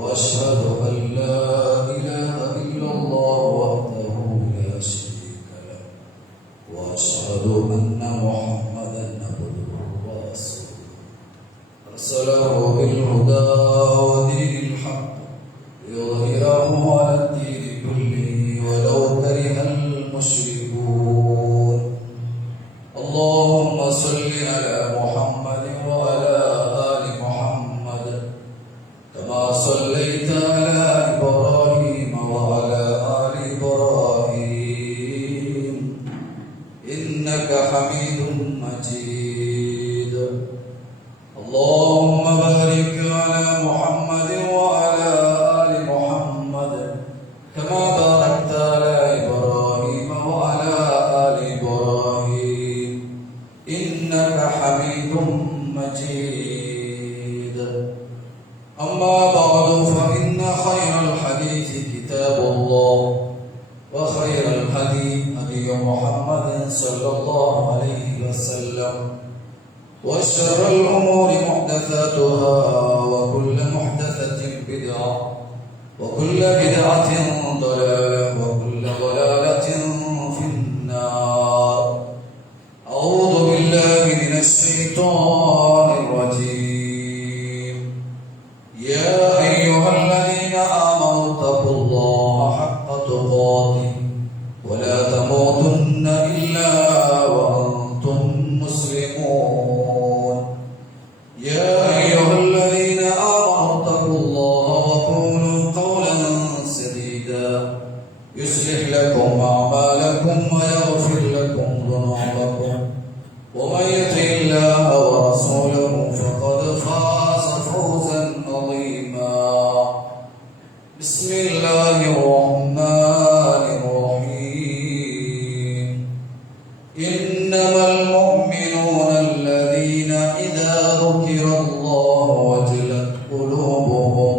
وأشهد أن لا إله إلا الله وحده لا شريك له وأشهد أن محمدا عبده ورسوله أرسله بالهدى ودين الحق ليظهره على الدين كله ولو كره المشركون اللهم صل على محمد وعلى آل محمد كما صليت على إبراهيم وعلى آل إبراهيم إنك حميد مجيد اللهم بارك على محمد وعلى آل محمد كما باركت على إبراهيم وعلى آل إبراهيم إنك حميد مجيد أما بعد فإن خير الحديث كتاب الله وخير الهدي هدي محمد صلى الله عليه وسلم وشر الأمور محدثاتها وكل محدثة بدعة وكل بدعة ضلالة وكل ضلالة في النار أعوذ بالله من الشيطان الرجيم يا أيها الذين آمنوا اتقوا الله حق تقاته ولا تموتن إلا وأنتم مسلمون يا أيها الذين آمنوا اتقوا الله وقولوا قولا سديدا يصلح لكم أعمالكم ويغفر لكم ذنوبكم ومن يطع الله ورسوله فقد فاز فوزا عظيما بسم الله الرحمن الرحيم إنما المؤمنون الذين إذا ذكر الله وجلت قلوبهم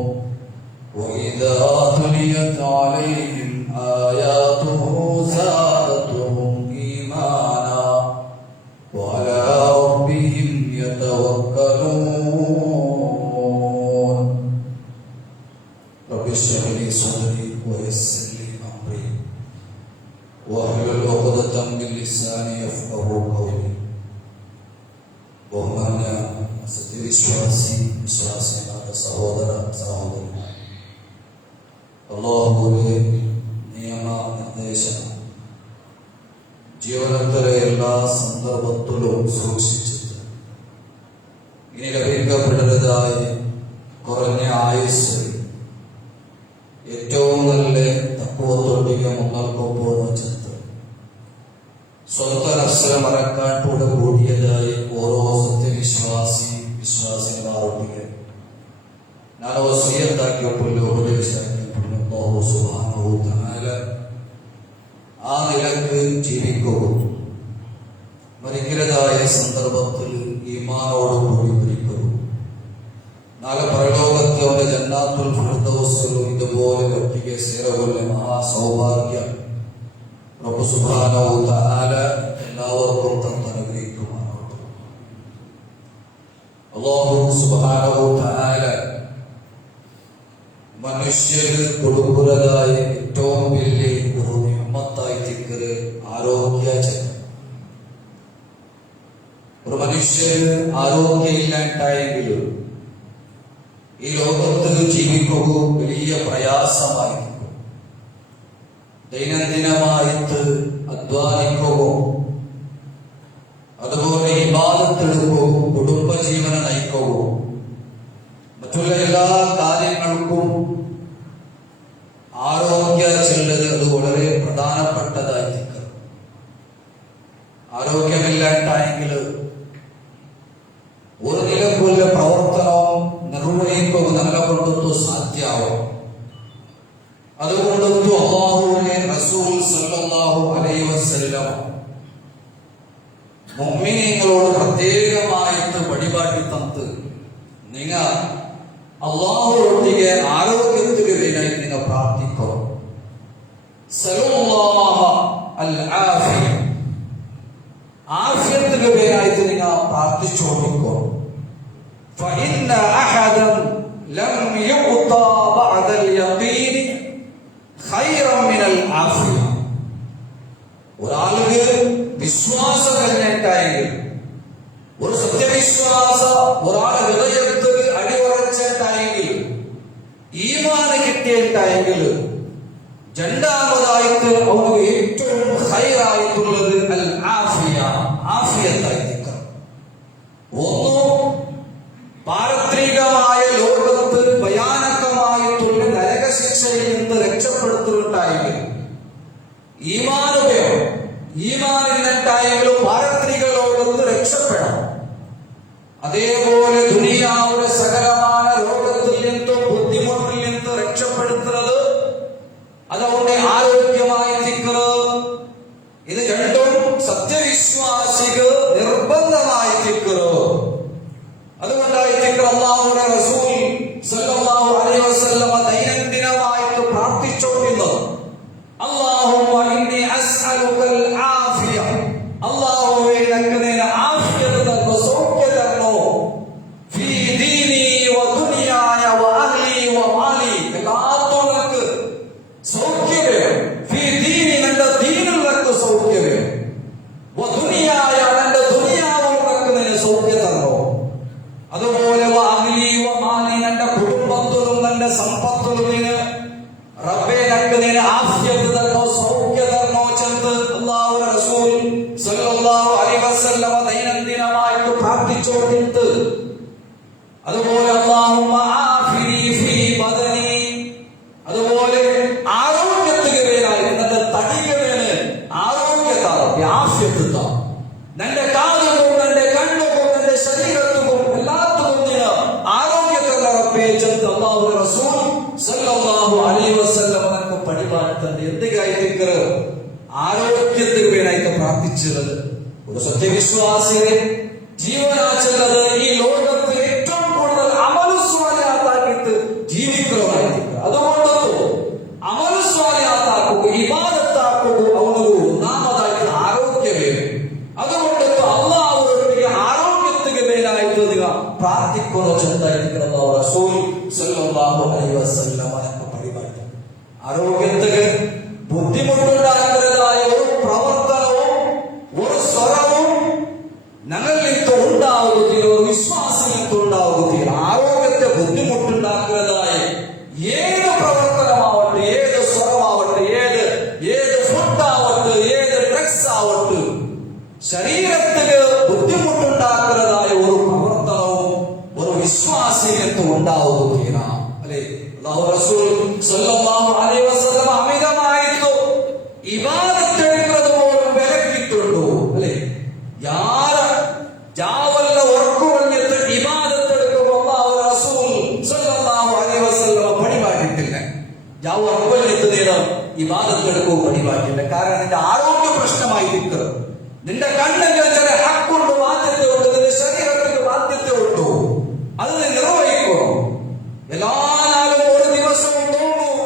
وإذا تليت عليهم آياته زادتهم إيمانا وعلى ربهم يتوكلون رب اشرح لي صدري ويسر لي أمري واحلل عقدة من لساني يفقهوا قولي ബഹുമാന്യ വിശ്വാസികളായ സഹോദര സഹോദരന്മാർ, അല്ലാഹുവിന്റെ നിയമ നിർദ്ദേശം ജീവിതത്തിലെ എല്ലാ സന്ദർഭത്തിലും സൂക്ഷിച്ചിട്ട് ഇനി ലഭിക്കപ്പെടരുതായ കുറഞ്ഞ ആയുസ് ഏറ്റവും നല്ല തഖ്വത്തോടെ മുന്നോട്ട് വെച്ചിട്ട് സ്വന്തം നഫ്സിനെ മറക്കാട്ടോടെ കൂടിയതായി ഓരോ വിശ്വാസിമാരോട് ഞാൻ വസിയത്താക്കിയപ്പോൾ ഉപദേശിക്കപ്പെട്ടു അല്ലാഹു സുബ്ഹാനഹു വ തആല ആ നിലക്ക് ജീവിക്കുക, മരിക്കുന്നതായ സന്ദർഭത്തിൽ ഈമാനോടുകൂടി മരിക്കുക, നാളെ പരലോകത്തോടെ ജന്നാത്തുൽ ഫിർദൗസിലും ഇതുപോലെ ഒറ്റയ്ക്ക് ചേരുവല്ല മഹാസൗഭാഗ്യം റബ്ബ് സുബ്ഹാനഹു വ തആല എല്ലാവർക്കും തന്നനുഗ്രഹിക്കുമാറാകട്ടെ. അല്ലാഹു സുബ്ഹാനഹു വ തആല മനുഷ്യന് കൊടുക്കുന്നതായ ഏറ്റവും വലിയ ഒരു നിഅമത്തായി തിക്കറ് ആരോഗ്യ. ഒരു മനുഷ്യന് ആരോഗ്യമില്ലാണ്ടായെങ്കിലും ഈ ലോകത്ത് ജീവിക്കുക വലിയ പ്രയാസമായിരിക്കും. ദൈനംദിനമായിട്ട് അധ്വാനിക്കുകയും അതുപോലെ ഇബാദത്തെടുക്കുകയും കുടുംബജീവന നയിക്കുകയും മറ്റുള്ള എല്ലാ കാര്യങ്ങൾക്കും ആരോഗ്യ ചെല്ലത് അത് വളരെ പ്രധാനപ്പെട്ടതായിരിക്കും. ആരോഗ്യമില്ലാണ്ടായെങ്കിൽ ഒരു നിലക്കുള്ള പ്രവർത്തനവും നിർവഹിക്കുക നമ്മളെ കൊണ്ടൊന്നും സാധ്യമാവും. അതുകൊണ്ടൊന്നും അല്ലാഹുവിന്റെ റസൂൽ സല്ലല്ലാഹു അലൈഹി വസല്ലം മുഅ്മിനീങ്ങളോട് പ്രത്യേകമായിട്ട് വഴികാട്ടി തന്നത്, നിങ്ങൾ അല്ലാഹുവോട് ആരോഗ്യത്തിന് വേണ്ടി നിങ്ങൾ പ്രാർത്ഥിക്കുക. സല്ലല്ലാഹു അൽ ആഫിയ, ആഫിയത്തിന് വേണ്ടി നിങ്ങൾ പ്രാർത്ഥിച്ചുകൊണ്ടിരിക്കുക. فإن أحدا لم يعطى ഒരാളെ ഹൃദയത്തിൽ അടിയുറച്ചിട്ടായെങ്കിൽ, ഈമാന് കിട്ടിയിട്ടായെങ്കിൽ, രണ്ടാമതായിട്ട് അവർക്ക് ഏറ്റവും ഹൈറായിട്ടുള്ളത് അൽ ആഫിയ, ആഫിയത്തായിരിക്കണം. ഒന്ന്, പാരത്രികമായ ലോകത്ത് ഭയാനകമായിട്ടുള്ള നരകശിക്ഷയിൽ നിന്ന് രക്ഷപ്പെടുത്തിയിട്ടായെങ്കിൽ, ഈമാനിട്ടായെങ്കിലും പാരത്രിക ലോകത്ത് രക്ഷപ്പെടാം. അതേപോലെ ദുനിയാവുടെ സകലമായ രോഗത്തിൽ നിന്നും ബുദ്ധിമുട്ടിൽ നിന്ന് രക്ഷപ്പെടുത്തുന്നത്, അതുകൊണ്ട് ആരോഗ്യമായി തിക്കുന്നത്. ഇത് രണ്ടും സത്യവിശ്വാസികൾ നിർബന്ധമായി തിക്കുന്നത്. അതുകൊണ്ടായി അല്ലാഹുവിന്റെ റസൂൽ സല്ലല്ലാഹു അലൈഹി വസല്ലം ദൈനംദിനമായിട്ട് പ്രാർത്ഥിച്ചുകൊണ്ടിരുന്നത്, അല്ലാഹുമ്മ ഇന്നി അസ്അലുകൽ ആഫിയ, അല്ലാഹുവേ നിനക്ക് ഞാൻ ആഫിയത്ത് തരണോ, സൗഖ്യം തരണോ, ഫീ ദീനി വ ദുനിയായ വ അഹ്ലി വ മാലി, എല്ലാത്തും നിനക്ക് സൗഖ്യം വേണം. ഫീ ദീനി, നിന്റെ ദീനിൽ നിനക്ക് സൗഖ്യം വേണം. വ ദുനിയായ, നിന്റെ ദുനിയാവിൽ നിനക്ക് നിന്നെ സൗഖ്യം തരണോ. അതുപോലെ വ അഹ്ലി വ മാലി, നിന്റെ കുടുംബത്തിലും നിന്റെ സമ്പത്തിലും നീ റബ്ബേ നിനക്ക് നീ ആഫിയത്ത് തരണോ, സൗഖ്യം തരണോ ചെന്ന് അല്ലാഹുവിന്റെ റസൂൽ സല്ലല്ലാഹു അലൈഹി വസല്ലം ദൈനംദിനമായിട്ട് പ്രാർത്ഥിച്ചുകൊണ്ടിരുന്നത്. അതുപോലെ അല്ലാഹുമ്മ ആഫിനി ഫീ ബദനി, അതുപോലെ ആരോഗ്യത്തിന് വേനായി നിന്റെ തടിക്ക് വേന് ആരോഗ്യത്താറും ആഫിയത്ത് താ. നിന്റെ കാതുകളും നിന്റെ കണ്ണുകളും നിന്റെ ശരീരത്തും എല്ലാത്തും നീ ആരോഗ്യത്തുള്ള റബ്ബേ ചെന്ന് അല്ലാഹുവിന്റെ റസൂൽ സല്ലല്ലാഹു അലൈഹി വസല്ലം നമുക്ക് പടിപാടുന്നത്. എന്തിനായിട്ട് ആരോഗ്യത്തിന് വേണമായിട്ട് പ്രാർത്ഥിച്ചത്. ഒരു സത്യവിശ്വാസിയെ ജീവനാച്ചുള്ളത് ഈ ലോകത്തിൽ ഏറ്റവും കൂടുതൽ അമലുസ്വാലിയാത്താക്കിയിട്ട് ജീവിക്കുന്നതായിരിക്കും. അതുകൊണ്ട് അമലുസ്വാലിയാത്താക്കുക, ഇബാദത്താക്കുക അവനു ഒന്നാമതായിട്ട് ആരോഗ്യമേ. അതുകൊണ്ട് അല്ലാഹുവിന്റെ ആരോഗ്യത്തിന് മേലായിട്ട് പ്രാർത്ഥിക്കുന്ന ചെന്തായിരിക്കണം റസൂൽ സല്ലല്ലാഹു അലൈഹി വസല്ലം നമുക്ക് പടിപാടി. ആരോഗ്യത്തിന് ബുദ്ധിമുട്ടുണ്ടാക്കുന്നതായ ഒരു പ്രവർത്തനവും ഒരു സ്വരവും ഞങ്ങളിൽ നിന്ന് ഉണ്ടാവുകയില്ല, ഒരു വിശ്വാസത്തിൽ ഉണ്ടാവുകയില്ല. ആരോഗ്യത്തെ ബുദ്ധിമുട്ടുണ്ടാക്കുന്നതായ ഏത് പ്രവർത്തനമാവട്ടെ, ഏത് സ്വരമാവട്ടെ, ഏത് ഫുഡാവട്ടെ, ഏത് ഡ്രഗ്സ് ആവട്ടെ, ശരീരത്തിന് ബുദ്ധിമുട്ടുണ്ടാക്കുന്നതായ ഒരു പ്രവർത്തനവും ഒരു വിശ്വാസികൾക്ക് ഉണ്ടാവുകയില്ല. അല്ലെ, അല്ലാഹു റസൂൽ സല്ലല്ലാഹു അലൈഹി വസല്ലം അമിതമായിരുന്നു ഇബാദത്ത് എടുക്കുന്നത് പോലും വിലക്കിയിട്ടുണ്ടോ. അല്ലെ, ജാവല്ല ഉറക്കുവന്നിട്ട് ഇബാദത്ത് എടുക്കുമ്പോൾ അല്ലാഹു റസൂൽ സല്ലല്ലാഹു അലൈഹി വസല്ലം പടിപാടിയിട്ടില്ല. ജാവ് ഉറക്കുവന്നിട്ട് നേരം ഇബാദത്ത് എടുക്കുമ്പോൾ പടിപാടിയില്ല. കാരണം നിന്റെ ആരോഗ്യ പ്രശ്നമായി നിൽക്കുന്നത്. നിന്റെ കണ്ണിന് ചില ഹക്കുണ്ട്, ബാധ്യതയുണ്ട്, നിന്റെ ശരീരത്തിന് ബാധ്യതയുണ്ട്. അത് നീ നിർവഹിക്കണം. എല്ലാ നാളും ഒരു ദിവസവും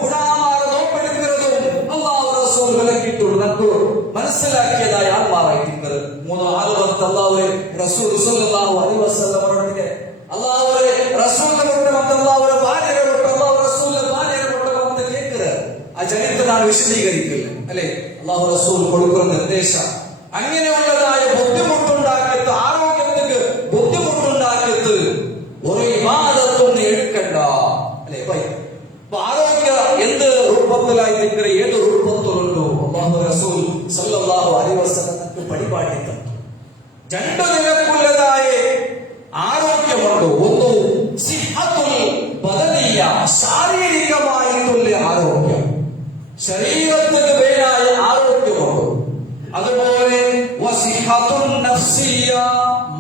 ഗുണാമാരെ നോപ്പെടുക്കുന്നതും അല്ലാഹു റസൂൽ വിലക്കിയിട്ടുള്ളൂ. നമുക്ക് മനസ്സിലാക്കിയതായ ആത്മാവായിരിക്കുന്നത്. 3-4 വർഷം അല്ലാഹു റസൂൽ സല്ലല്ലാഹു അലൈഹി വസല്ലം പറഞ്ഞില്ലേ, അല്ലാഹുവേ റസൂലിനെ കൊണ്ട് അല്ലാഹുവിന്റെ ഭാര്യയെ കൊണ്ട് അല്ലാഹു റസൂലിന്റെ ഭാര്യയെ കൊണ്ട് വന്ന് കേൾക്കുക. ആ ചരിത്രമാണ് വിശദീകരിക്കില്ല. അല്ലെ, അല്ലാഹു റസൂൽ കൊടുക്കുന്ന നിർദ്ദേശം അങ്ങനെയുള്ളതായ ബുദ്ധിമുട്ടുണ്ടാക്കിയിട്ട്, ആരോഗ്യത്തിന് ബുദ്ധിമുട്ടുണ്ടാക്കിയിട്ട് ഒരു ഇബാദത്തും എടുക്കണ്ട. അല്ലെ, ആരോഗ്യ എന്ത് രൂപത്തിലായി നിൽക്കുന്ന ഏത് രൂപത്തിലുണ്ടോ അല്ലാഹു റസൂൽ സല്ലല്ലാഹു അലൈഹി വസല്ലം പടിപാടി തന്നു. രണ്ട് നിലക്കുള്ളതായ ആരോഗ്യമുണ്ട്. ഒന്ന് സിഹത്തുൽ ബദനിയ, ശാരീരികമായിട്ടുള്ള ആരോഗ്യം, ശരീരത്തിന് വേനായ ആരോഗ്യമുണ്ട്. അതുപോലെ വസിഹത്തുൻ നഫ്സിയ,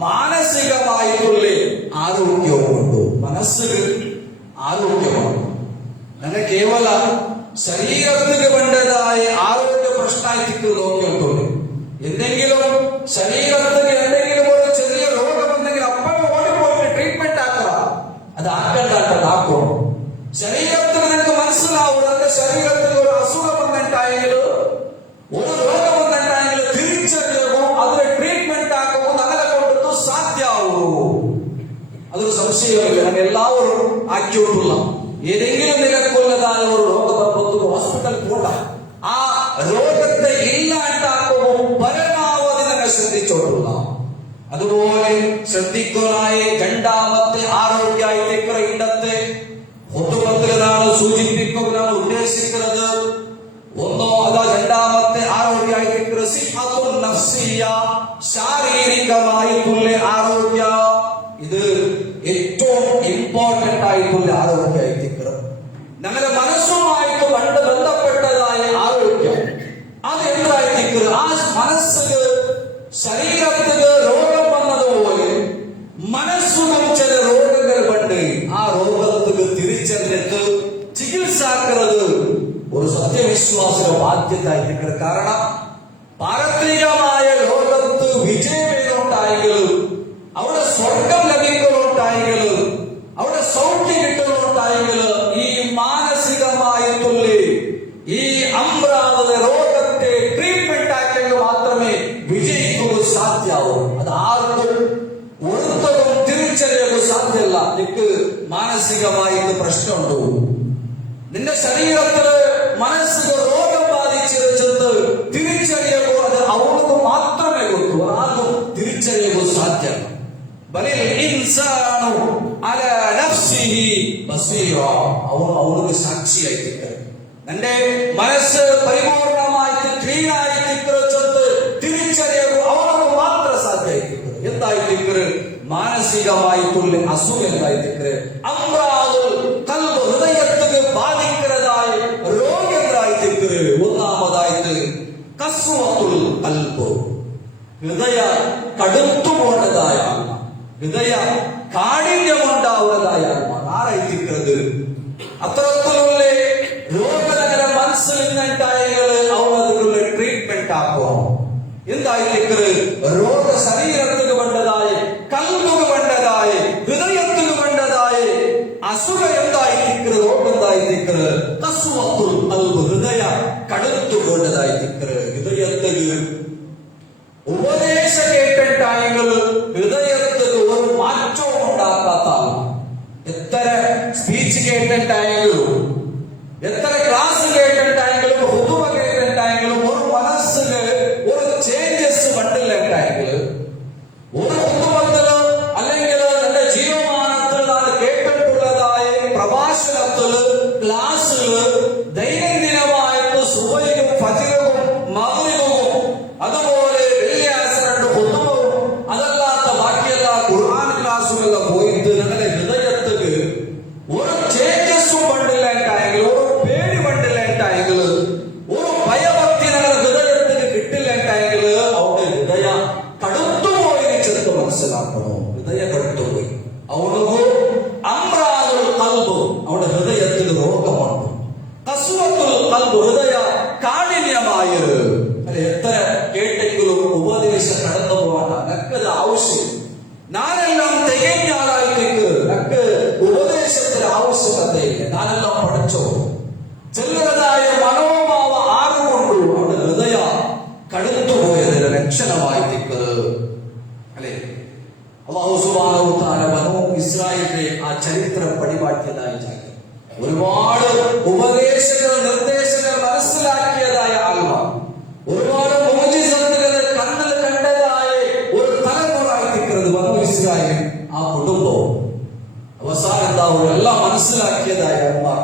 മാനസികമായിട്ടുള്ള ആരോഗ്യവുമുണ്ട്. മനസ്സിന് ആരോഗ്യമാണ്. അങ്ങനെ കേവല ശരീരത്തിന് വേണ്ടതായ ആരോഗ്യ പ്രശ്നമായിട്ട് നോക്കിയിട്ടുണ്ട്. എന്തെങ്കിലും ശരീരത്തിന് എന്തെങ്കിലും ഒരു ചെറിയ രോഗമുണ്ടെങ്കിൽ അപ്പം ഓടിപ്പോയിട്ട് ട്രീറ്റ്മെന്റ് ആക്കുക. അത് ആക്കണ്ടാക്കണം. ശരീരത്തിന് നിനക്ക് മനസ്സിലാവും, എന്റെ ശരീരത്തിൽ ഒരു അസുഖം വന്നിട്ടായെങ്കിലും ഒരു രോഗം വന്നിട്ടായെങ്കിലും തിരിച്ചറിയുമോ, അതിന് ട്രീറ്റ്മെന്റ് ആക്കുമോ, അങ്ങനെ കൊണ്ടു സാധ്യമാവൂ. അതൊരു സംശയമില്ല. അങ്ങനെ എല്ലാവരും ആക്കിയിട്ടുള്ള ഏതെങ്കിലും നിലക്കുള്ളതായ ഒരു രോഗത്തെ ഹോസ്പിറ്റൽ പോണ്ട. ആ രോഗത്തെ ഇല്ലാണ്ടാക്കുമ്പോൾ പരമാവധി തന്നെ ശ്രദ്ധിച്ചോട്ടുള്ള അതുപോലെ ശ്രദ്ധിക്കാനായി രണ്ടാമത്തെ ആരോഗ്യത്തിക്കറ ഇടത്തെ ഒത്തുപത്തിലാണ് സൂചിപ്പിക്കുന്നതാണ് ഉദ്ദേശിക്കുന്നത്. ഒന്നോ അതോ രണ്ടാമത്തെ ആരോഗ്യത്തിക്കറ സിഹത്തുൻ നഫ്സിയ, ശാരീരികമായിട്ടുള്ള ആരോഗ്യ. ഇത് ഏറ്റവും ഇമ്പോർട്ടന്റ് ആയിട്ടുള്ള ആരോഗ്യത്തിക്കറ. നമ്മുടെ മനസ്സുമായിട്ട് ബന്ധപ്പെട്ടതായ ആരോഗ്യം അത് എന്തായിത്തിക്കറ. ആ മനസ്സിന് ശരീരത്തിന് രോഗം വന്നതുപോലെ മനസ്സുകൾ ചില രോഗങ്ങൾ കണ്ട് ആ രോഗത്തിന് തിരിച്ചറിഞ്ഞിട്ട് ചികിത്സാക്കുന്നത് ഒരു സത്യവിശ്വാസിയുടെ ബാധ്യത ആയിരിക്കും. കാരണം പാരത്രികമായ ലോകത്ത് വിജയമേറുണ്ടായെങ്കിലും അവിടെ സ്വർഗം ലഭിക്കുന്നുണ്ടായെങ്കിലും അവിടെ സൗഖ്യം കിട്ടുന്നുണ്ടായെങ്കിലും ഈ മാനസികമായിട്ടുള്ള ഈ അമ്രാത രോഗത്തെ ട്രീറ്റ്മെന്റ് ആക്കിയെങ്കിൽ മാത്രമേ വിജയിക്കുക സാധ്യമാവൂ. അത് ആർക്കും ഒരിക്കലും തിരിച്ചറിയാൻ സാധ്യമല്ല. നിനക്ക് മാനസികമായിട്ട് പ്രശ്നമുണ്ടോ, നിന്റെ ശരീരത്തില് മനസ്സിന് രോഗം ബാധിച്ചിരുന്നത് തിരിച്ചറിയുക, അത് അവർക്ക് മാത്രമേ കൊടുക്കൂ, ആർക്കും തിരിച്ചറിയുക സാധ്യമല്ല. ബലിൽ ഇൻസാനു അലാ നഫ്സിഹി ബസീറ, അവർക്ക് സാക്ഷിയായിട്ട് നിന്റെ മനസ്സ് പരിപൂർണമായിട്ട് ക്ലീൻ ആയിട്ട് തിരിച്ചറിയുക അവർക്ക് മാത്രം സാധ്യമായിട്ട്. എന്തായിട്ട് മാനസികമായിട്ടുള്ള അസുഖം എന്തായിട്ട് അമ്രാദുൽ ഖൽബ്, ഹൃദയത്തിന് ബാധിക്കുന്നതായ രോഗങ്ങളായിട്ട്. ഒന്നാമതായിട്ട് ഖസ്വത്തുൽ ഖൽബ്, ഹൃദയ കടുത്തുപോണ്ടതായ ആത്മ, ഹൃദയ കാഠിന്യമുണ്ടാവുന്നതായ ആത്മ ആരായിട്ടിരിക്കുന്നത്. അത്തരത്തിലുള്ള രോഗനഗര മനസ്സിൽ നിന്നുണ്ടായെങ്കിൽ അവരുടെ ട്രീറ്റ്മെന്റ് ആക്കണം. എന്തായിട്ടിരിക്കുന്നത് രോഗ ശരീരത്തിന് വേണ്ടതായ കൽബുക്ക് വേണ്ടതായ ഹൃദയത്തിന് വേണ്ടതായ അസുഖം എന്തായിട്ടിരിക്കുന്നത്, രോഗം എന്തായിട്ടിരിക്കുന്നത് ഖസ്വത്തുൽ ഖൽബ്, ഹൃദയ കടുത്തു വേണ്ടതായിട്ടിരിക്കുന്നത്. ഹൃദയത്തിന് ഉപദേശം കേട്ടിട്ടായെങ്കിൽ ഹൃദയത്തിന് ഒരു മാറ്റവും ഉണ്ടാക്കാത്ത ആളാണ്. എത്ര സ്പീച്ച് കേട്ടിട്ടായെങ്കിലും എത്ര ക്ലാസ് കേട്ടിട്ടായെങ്കിലും ഹുതുബ കേട്ടിട്ടായെങ്കിലും ഒരു മനസ്സിന് ഒരു ചേഞ്ചസ് കണ്ടില്ലെങ്കിലെങ്കിൽ ഒരു ഹുതുബത്തില് അല്ലെങ്കിൽ തന്റെ ജീവമാനത്തിൽ നാം കേട്ടിട്ടുള്ളതായ പ്രഭാഷണത്തില് ക്ലാസ്സില് ദൈനംദിനമായിട്ട് സുബഹിയും ഫജ്റും മഗ്രിബും അതുപോലെ വെള്ളിയാഴ്ച ഹുതുബവും അതല്ലാത്ത ബാക്കിയുള്ള ഖുർആൻ ക്ലാസ്സുകളിലും പോയിട്ട് ഞങ്ങളുടെ ഹൃദയത്തില് ഒരു ചേഞ്ചസും കണ്ടില്ലെങ്കിലെങ്കിൽ ഒരു പേടി കണ്ടില്ലെങ്കിലെങ്കിൽ ഒരു ഭയഭക്തി ഞങ്ങളുടെ ഹൃദയത്തിന് കിട്ടില്ലെങ്കിലെങ്കിൽ അവിടെ ഹൃദയ കടുത്തുപോയി ചെറുത്ത് മനസ്സിലാക്കണം. ഹൃദയ കടുത്തുപോയി അവർക്ക് അമ്രാദുൽ ഖൽബ്, അവിടെ ഹൃദയത്തിൽ രോഗമാണ്. ഖസ്വത്തുൽ ഖൽബ്, ഹൃദയ കാഠിന്യമായത്. അല്ലെ എത്ര കേട്ടെങ്കിലും ഉപദേശം കടന്നു പോകാൻ നക്കത് ആവശ്യം. ഞാനെല്ലാം തികഞ്ഞ ആളായിട്ടേക്ക് നക്ക് ഉപദേശത്തിന് ആവശ്യകതയില്ല. ഞാനെല്ലാം പഠിച്ചോ ചെല്ലതായ മനോഭാവ ആറുകൊണ്ടു അവിടെ ഹൃദയ കടുത്തുപോയതിന്റെ ലക്ഷണമായിട്ടേക്ക്. അല്ലെ അല്ലാഹു സുബ്ഹാനഹു വ തആല ബനൂ ഇസ്രായേലിനെ ആ ചരിത്രം പടിപാട്ടിയതായി ഒരുപാട് ഉപദേശങ്ങൾ നിർദ്ദേശങ്ങൾ മനസ്സിലാക്കിയതായ ആൾമാർ, ഒരുപാട് മോചിതകൾ കണ്ണിൽ കണ്ടതായ ഒരു തലമുറയായിട്ടിരിക്കുന്നത് ബനൂ ഇസ്രായേൽ. ആ കുടുംബവും അവസാനം എന്താവും എല്ലാം മനസ്സിലാക്കിയതായ ആൾമാർ,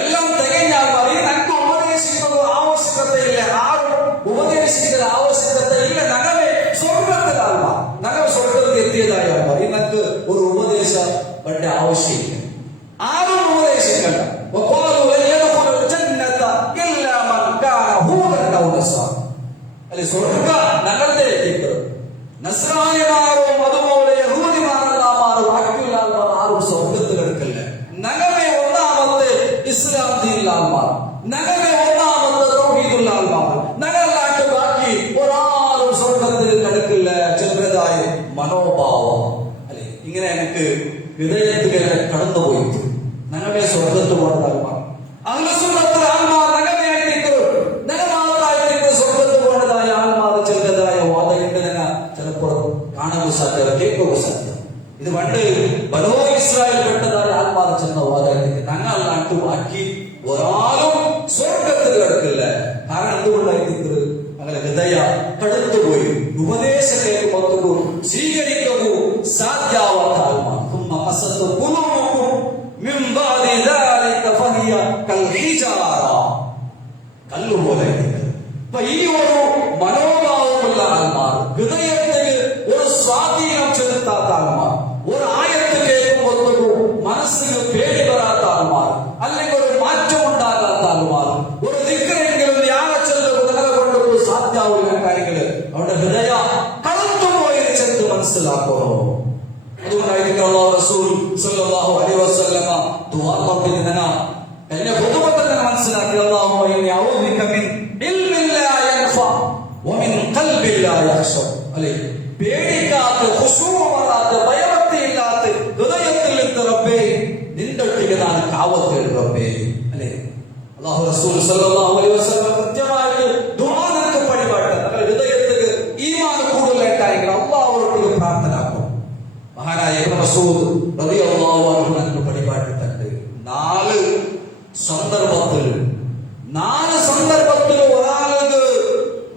എല്ലാം തികഞ്ഞ ആൾമാർ. ഈ നക്ക് ഉപദേശിക്കുന്ന ആവശ്യകതയില്ല, ആരും ഉപദേശിക്കുന്ന ആവശ്യകതയില്ല. നഗമേ സ്വർഗത്തിൽ ആൾമാർ, നഗം സ്വർഗത്തിൽ എത്തിയതായ ആൾമാർ. ഈ നക്ക് ഒരു ഉപദേശം വേണ്ട ആവശ്യമില്ല, ആരും ഉപദേശിക്കണ്ട. അല്ലെ സ്വർഗ നഗരത്തെ എത്തിക്കുന്നത് നസ്രാനിമാരും അതുപോലെ യഹൂദിമാരെല്ലാമാരും ബാക്കിയുള്ള ആൾമാർ ആരും സ്വർഗത്തിൽ എടുക്കില്ല. നഗമേ ഒന്നാമത്തെ ഇസ്ലാം ദീനിൽ ആൾമാർ, നഗമേ ഒന്നാമത്തെ തൗഹീദുള്ള ആൾമാർ, നഗരനാട്ട് ബാക്കി ഒരാളും സ്വർഗത്തിൽ കിടക്കില്ല. ചെറുതായ മനോഭാവം അല്ലെ ഇങ്ങനെ എനിക്ക് ഹൃദയത്തിൽ കടന്നുപോയി നഗമേ സ്വർഗത്ത് പോകേണ്ട ആൾമാർ, അഹ്ലുസുന്നത്തുൽ ആൾമാർ നഗമയായിട്ടിരിക്കും, നഗമാതായിട്ടിരിക്കും സ്വർഗത്ത് പോകേണ്ടതായ ആൾമാർ. ചെറുതായ വാദയുണ്ട് ചിലപ്പോൾ കാണുക സാധ്യത, കേൾക്കുക സാധ്യത. ഇത് പണ്ട് ബനൂ ഇസ്രായേൽ പെട്ടതായ ആൾമാർ ചെന്ന വാദമായിട്ട് ഞങ്ങൾ നാട്ടു ബാക്കി ഒരാളും സ്വർഗത്തിൽ കിടക്കില്ല. കാരണം എന്തുകൊണ്ടായിരിക്കുന്നത് അങ്ങനെ ഹൃദയ കടുത്തുപോയി ഉപദേശ കേൾക്കുമ്പോൾ സ്വീകരിക്കൂ സാധ്യാവാത്ത ആത്മാ കല്ലുപോലെ. ഈ ഒരു മനോഭാവമുള്ള ആത്മാർ, ഹൃദയത്തിൽ ഒരു സ്വാധീനം ചെലുത്താത്ത ആത്മാർ, ഒരു ആയത്ത് കേൾക്കുമ്പോൾ മനസ്സിന് പേടി വരാത്ത ആത്മാർ, അല്ലെങ്കിൽ ഒരു മാറ്റം ഉണ്ടാകാത്ത ആത്മാർ, ഒരു ദിക്റെങ്കിലും കൊണ്ട് സാധ്യാവുന്ന കാര്യങ്ങൾ അവരുടെ ഹൃദയ കടത്തുപോയി ചെന്ന് മനസ്സിലാക്കണോ. അതുകൊണ്ടായിരിക്കും അല്ലാഹു റസൂൽ സ്വല്ലല്ലാഹു അലൈഹി വസല്ലമ ദുആ പറഞ്ഞ എന്നെ ഹുദുബത്തിൽ മനസ്സിലാക്കി, അല്ലാഹുമ്മ ഇന്നി അഊദു ബിക മിൻ ഇൽമിൻ ലാ യൻഫഅ വമിൻ ഖൽബിൻ ലാ യഖ്ശഅ. അല്ലേ, പേടിക്കാത്ത, ഖുശൂഅല്ലാത്ത, ഭയഭക്തിയില്ലാത്ത ഹൃദയത്തിൽ നിന്ന് റബ്ബേ നിന്റെ അടുത്തേക്ക് ഞാൻ കാവത്ത് റബ്ബേ. അല്ലേ, അല്ലാഹു റസൂൽ സ്വല്ലല്ലാഹു അലൈഹി വസല്ലം കൃത്യമായി ദുആ നമുക്ക് പഠിപ്പാട്ട് നമ്മുടെ ഹൃദയത്തിൽ ഈമാൻ കൂടുതലായിട്ടായിരിക്കും അല്ലാഹുവോട് പ്രാർത്ഥനാക്കും. മഹാനായ ഇബ്നു മസ്ഊദ് റളിയല്ലാഹു അൻഹു നമുക്ക് പഠിപ്പാട്ടിട്ടുണ്ട്. നാല് സന്ദർഭത്തിൽ ഒരാൾക്ക്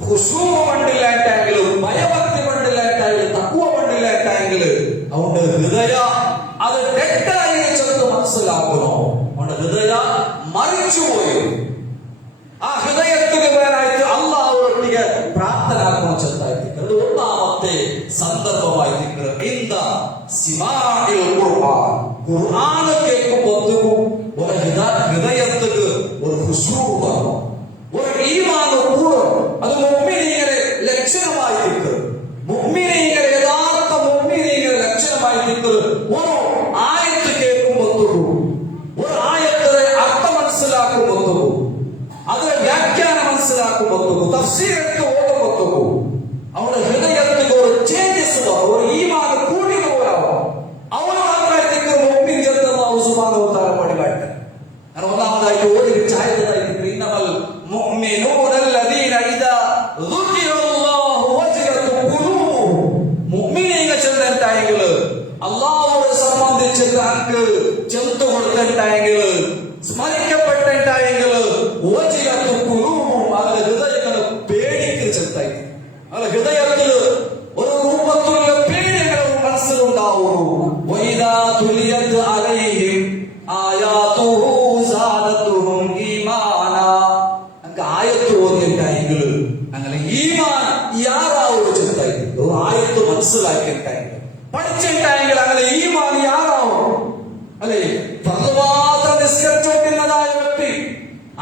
ഖുശൂ പണ്ടില്ലായിട്ടെങ്കിലും, ഭയഭക്തി പണ്ടില്ലായിട്ടായാലും, തഖ്വ പണ്ടില്ലായിട്ടായെങ്കിലും അവന്റെ ഹൃദയ അത് തെറ്റായി ചെന്ന് മനസ്സിലാക്കണോ. അവന്റെ ഹൃദയ മറിച്ചുപോയി. ആ ഹൃദയത്തിന് പേരായിട്ട് അല്ലാഹുവോട് പ്രാർത്ഥനാക്കണം ചെന്നായിരിക്കും. അത് ഒന്നാമത്തെ സന്ദർഭമായി ഖുർആൻ കേൾക്കുമ്പോൾ ഒരു ഹൃദയത്തിൽ ഒരു ഖുശൂ വരണം, ഒരു ഈമാൻ കൂടും. അത് മുഅ്മിനീങ്ങളുടെ ലക്ഷണമായി നിൽക്കും. മുഅ്മിനീങ്ങളുടെ യഥാർത്ഥ മുഅ്മിനീങ്ങളുടെ ലക്ഷണമായി നിൽക്കും. ഒരു ആയത്ത് കേൾക്കുമ്പോൾ, ഒരു ആയത്തിന്റെ അർത്ഥം മനസ്സിലാക്കുമ്പോൾ, അതിന്റെ വ്യാഖ്യാനം മനസ്സിലാക്കുമ്പോൾ, തഫ്സീർ എടുത്ത് ഓടുമ്പോൾ അവരുടെ ഹൃദയത്തിൽ ഒരു ചേഞ്ചസ് വരും, ഒരു ഈമാൻ കൂടി പോരാവും. അവന് മാത്രമായിട്ട് മുഅ്മിൻ എന്ന് അല്ലാഹു സുബ്ഹാനഹു വ തആല പഠിപ്പിച്ചു. ഒന്നാമതായിട്ട് ഓടി ചായതായിട്ട് ഇന്നമൽ മുഅ്മിനൂന അല്ലദീന ഇദാ ദുകിറല്ലാഹു വജലത് ഖുലൂബുഹും. മുഅ്മിനീങ്ങൾ ചെന്നിട്ടായെങ്കിൽ അല്ലാഹുവെ സംബന്ധിച്ച് നമുക്ക് ചെന്തു കൊടുത്തിട്ടായെങ്കിൽ, സ്മരിക്കപ്പെട്ടിട്ടായെങ്കിൽ വജലത് ഖുലൂബുഹും, അവരുടെ ഹൃദയങ്ങൾ പേടിക്ക് ചെന്നായി. അവരുടെ ഹൃദയത്തിൽ ഒരു രൂപത്തിലുള്ള പേടികൾ മനസ്സിലുണ്ടാവുന്നു. വഇദാ തുലിയത് അലൈഹിം ആയാതുഹു സാദതുഹും ഈമാനാ. നമുക്ക് ആയത്ത് ഓതിയിട്ടായെങ്കിൽ അങ്ങനെ ഈമാൻ യാറാവും ചെന്നായി. ഒരു ആയത്ത് മനസ്സിലാക്കിയിട്ടായെങ്കിൽ, പഠിച്ചിട്ടായെങ്കിൽ അങ്ങനെ ഈമാൻ യാറാവും. അല്ലെ, ഫർദ് നിസ്കരിച്ചിരിക്കുന്നതായ വ്യക്തി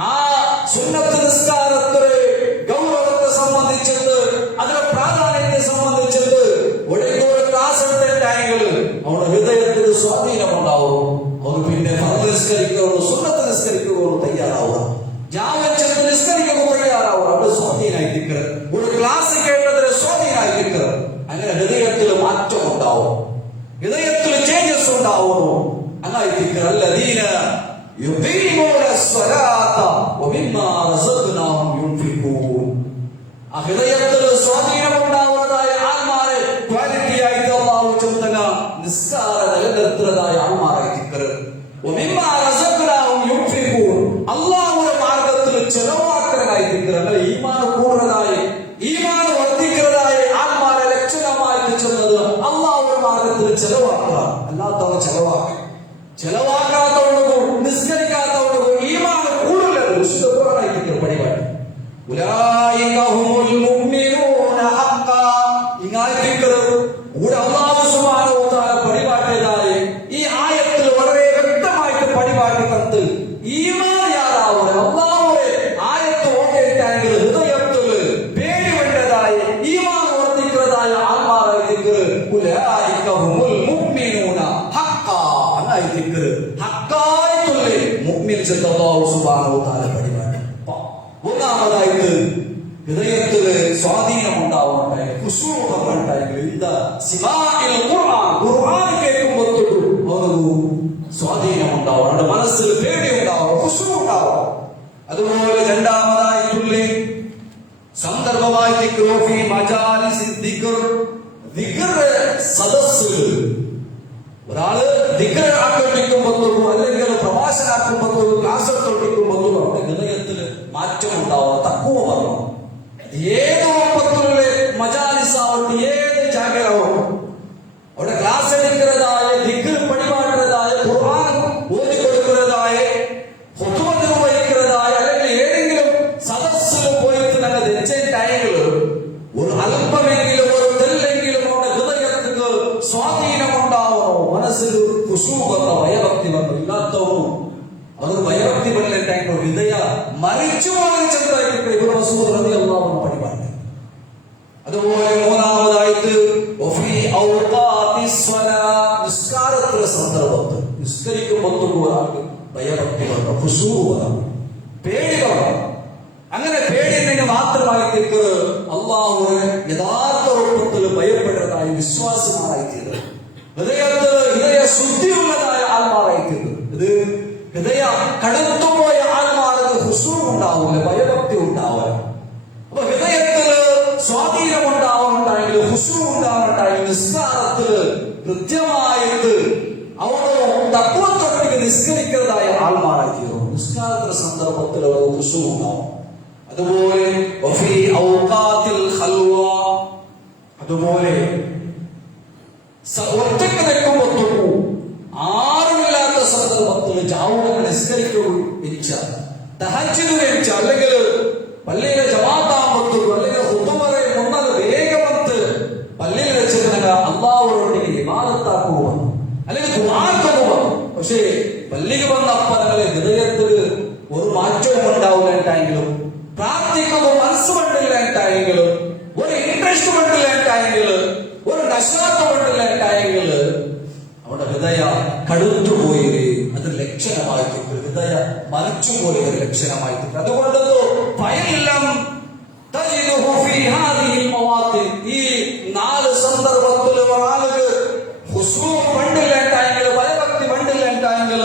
ആ സുന്നത്ത് നിസ്കാരത്തിലെ ഗൗരവത്തെ സംബന്ധിച്ചിട്ട്, അതിന്റെ പ്രാധാന്യത്തെ സംബന്ധിച്ചിട്ട് ഒരു ക്ലാസ് എടുത്തിട്ടായെങ്കിൽ അവരുടെ ഹൃദയത്തിൽ സ്വാധീനം ഉണ്ടാവും. അവർ പിന്നെ ഫർദ് നിസ്കരിക്കുകയോ സുന്നത്ത് നിസ്കരിക്കുകയോ തയ്യാറാവുക, ജാമ്യത്ത് നിസ്കരിക്കുകയോ തയ്യാറാവുക. അവിടെ സ്വാധീനമായി നിൽക്കുന്നത്, ഒരു ക്ലാസ് കേട്ടതിന് സ്വാധീനമായി നിൽക്കുന്നത്. അങ്ങനെ ഹൃദയത്തിൽ മാറ്റം ഉണ്ടാവും, ഹൃദയത്തിൽ ചേഞ്ചസ് ഉണ്ടാവുന്നു. അങ്ങനെ അല്ലദീന യുഖീമൂന സ്വലാത്ത വമിമ്മാ റസഖ്നാഹും യുൻഫിഖൂൻ. ആ ഹൃദയത്തിൽ സ്വാധീനം ഉണ്ടാവുന്നതായ ആത്മാരെ ക്വാളിറ്റിയായിട്ട് അല്ലാഹു ചുമതല നിസ്കാര നിലനിർത്തുന്നതായ ആത്മാരായി നിൽക്കരുത്. വമിമ്മാ റസഖ്നാഹും യുൻഫിഖൂൻ, അല്ലാഹുവിന്റെ മാർഗ്ഗത്തിൽ ചെലവാക്കുന്നതായി നിൽക്കരുത്. അങ്ങനെ ഈമാൻ കൂടുന്നതായി, ഈമാൻ വർദ്ധിക്കുന്നതായ ആത്മാരെ ലക്ഷണമായി ചെന്നത് അല്ലാഹുവിന്റെ മാർഗ്ഗത്തിൽ ചെലവാക്കുക. അല്ലാത്തവർ ചെലവാക്കാത്തവർക്ക്, നിസ്കരിക്കാത്തവർക്ക് ഈമാൻ കൂടുതൽ പരിപാടി. ഉലൈക ഹുമുൽ മുഅ്മിനൂന ഹഖ്ഖാ. അല്ലാഹു സുബ്ഹാനഹു വ തആല പരിപാടിയതായ ഈ ആയത്തിൽ വളരെ വ്യക്തമായിട്ട് പരിപാടി തന്നത് ഈമാൻ യാറാവുക. അല്ലാഹുവേ ആയത്ത് ഓതിയിട്ടാണെങ്കിൽ ഹൃദയത്തിൽ പേടി വേണ്ടതായ ഈമാൻ വർദ്ധിക്കുന്നതായ ആത്മാരായി ഉലൈക ഹുമുൽ മുഅ്മിനൂന ഹഖ്ഖാ. അല്ലാഹു ദിക്ർ ഹഖ്ഖായിട്ടുള്ള മുഅ്മിൻ ചെന്ന് അല്ലാഹു സുബ്ഹാനഹു വ തആല പരിപാടി. ഒന്നാമതായിട്ട് ഹൃദയത്തിൽ സ്വാധീനം ഉണ്ടാവുന്നുണ്ടായി, ഖുർആൻ കേൾക്കുമ്പോൾ ഒരു സ്വാധീനം ഉണ്ടാവും, അവരുടെ മനസ്സിൽ പേടി ഉണ്ടാവും, ഖുശൂ ഉണ്ടാവും. അതുപോലെ രണ്ടാമതായിട്ടുള്ള സന്ദർഭമായി സദസ്, ഒരാള് ദിക്ർ ആഘോഷിക്കുമ്പോൾ അല്ലെങ്കിൽ പ്രഭാഷണാക്കുമ്പോൾ ക്ലാസ് എടുത്തോണ്ടിരിക്കുമ്പോൾ അവരുടെ ഹൃദയത്തിൽ മാറ്റം ഉണ്ടാവും, തഖ്വ വരണം. ഏത് രൂപത്തിലുള്ള മജാലിസ് ആവട്ടെ, വന്ന ഭയഭക്തി വന്നു. ഇല്ലാത്തവരും അവർ ഭയഭക്തി വന്നിട്ടുണ്ടെങ്കിൽ ഹൃദയ മരിച്ചു പോകാൻ ചെറുതായിട്ട് ഇബ്നു മസ്ഊദ് റളിയല്ലാഹു അൻഹു പഠിപ്പാണ്. അതുപോലെ മൂന്നാമതായിട്ട് നിസ്കാരത്തിന്റെ സന്ദർഭത്തിൽ നിസ്കരിക്കുമ്പോൾ ഒരാൾക്ക് ഭയഭക്തി വന്നു, ഖുശൂ വന്നു, പേടി വന്നു. അങ്ങനെ പേടിയുണ്ടെങ്കിൽ മാത്രമായിട്ട് അള്ളാഹുവിനെ യഥാർത്ഥ രൂപത്തിൽ ഭയപ്പെടുന്നതായി വിശ്വാസമായിത്തീരുന്നത്, ഹൃദയ ശുദ്ധിയുള്ളതായ ആത്മാവായിത്തീരുന്നത്. ഇത് ഹൃദയ കടുത്തുപോയ ആത്മാവിന് ഖുശൂ ഉണ്ടാവില്ല, ഭയഭക്തി ഉണ്ടാവില്ല. അപ്പൊ ഹൃദയത്തില് സ്വാധീനം ഉണ്ടാവുന്നുണ്ടായെങ്കിൽ, ഖുശൂ ഉണ്ടാവുന്നുണ്ടായെങ്കിൽ നിസ്കാരത്തില് കൃത്യമായിട്ട് അവിടെ തത്വത്തൊട്ടിക്ക് നിസ്കരിക്കുന്നതായ ആത്മാവായിത്തീരും. നിസ്കാരത്തിന്റെ സന്ദർഭത്തിൽ അവിടെ ഖുശൂ ഉണ്ടാവും. അതുപോലെ അതുപോലെ ഒറ്റക്ക് നിൽക്കുമ്പോൾ ആരുമില്ലാത്ത സന്ദർഭത്തിൽ ജാവുകൾ നിസ്കരിക്കുക, തഹജ്ജുദ് കഴിച്ച അല്ലെങ്കിൽ പള്ളിയിലെ ജമാഅത്താകുമ്പോൾ അല്ലെങ്കിൽ ഖുതുബയെ മുന്നത് വേഗം വന്ന് പള്ളിയിൽ വെച്ചിട്ട് അള്ളാഹുവിനോട് ഇബാദത്താക്കുക അല്ലെങ്കിൽ ദുആക്ക് പോവുക. പക്ഷേ പള്ളിയിൽ വന്നപ്പ നിങ്ങളെ ഹൃദയത്തിൽ ഒരു മാറ്റവും ഉണ്ടാവില്ലായെങ്കിലും, പ്രാർത്ഥിക്കുമ്പോൾ മനസ്സ് കൊണ്ടില്ലായെങ്കിലും, ഒരു ഇൻട്രസ്റ്റ് കൊണ്ടില്ലായെങ്കിലും, ഒരു നശാത്ത് കൊണ്ടില്ലായെങ്കിൽ അവിടെ ഹൃദയ കടുത്തുപോയി. അത് ലക്ഷണമായിട്ട് ഹൃദയ മരിച്ചുപോയ ഒരു ലക്ഷണമായിട്ട്. അതുകൊണ്ട് ഈ 4 സന്ദർഭത്തിൽ ഒരാൾക്ക് ഖുശൂ കണ്ടില്ലായെങ്കിൽ, ഭയഭക്തി കണ്ടില്ലായെങ്കിൽ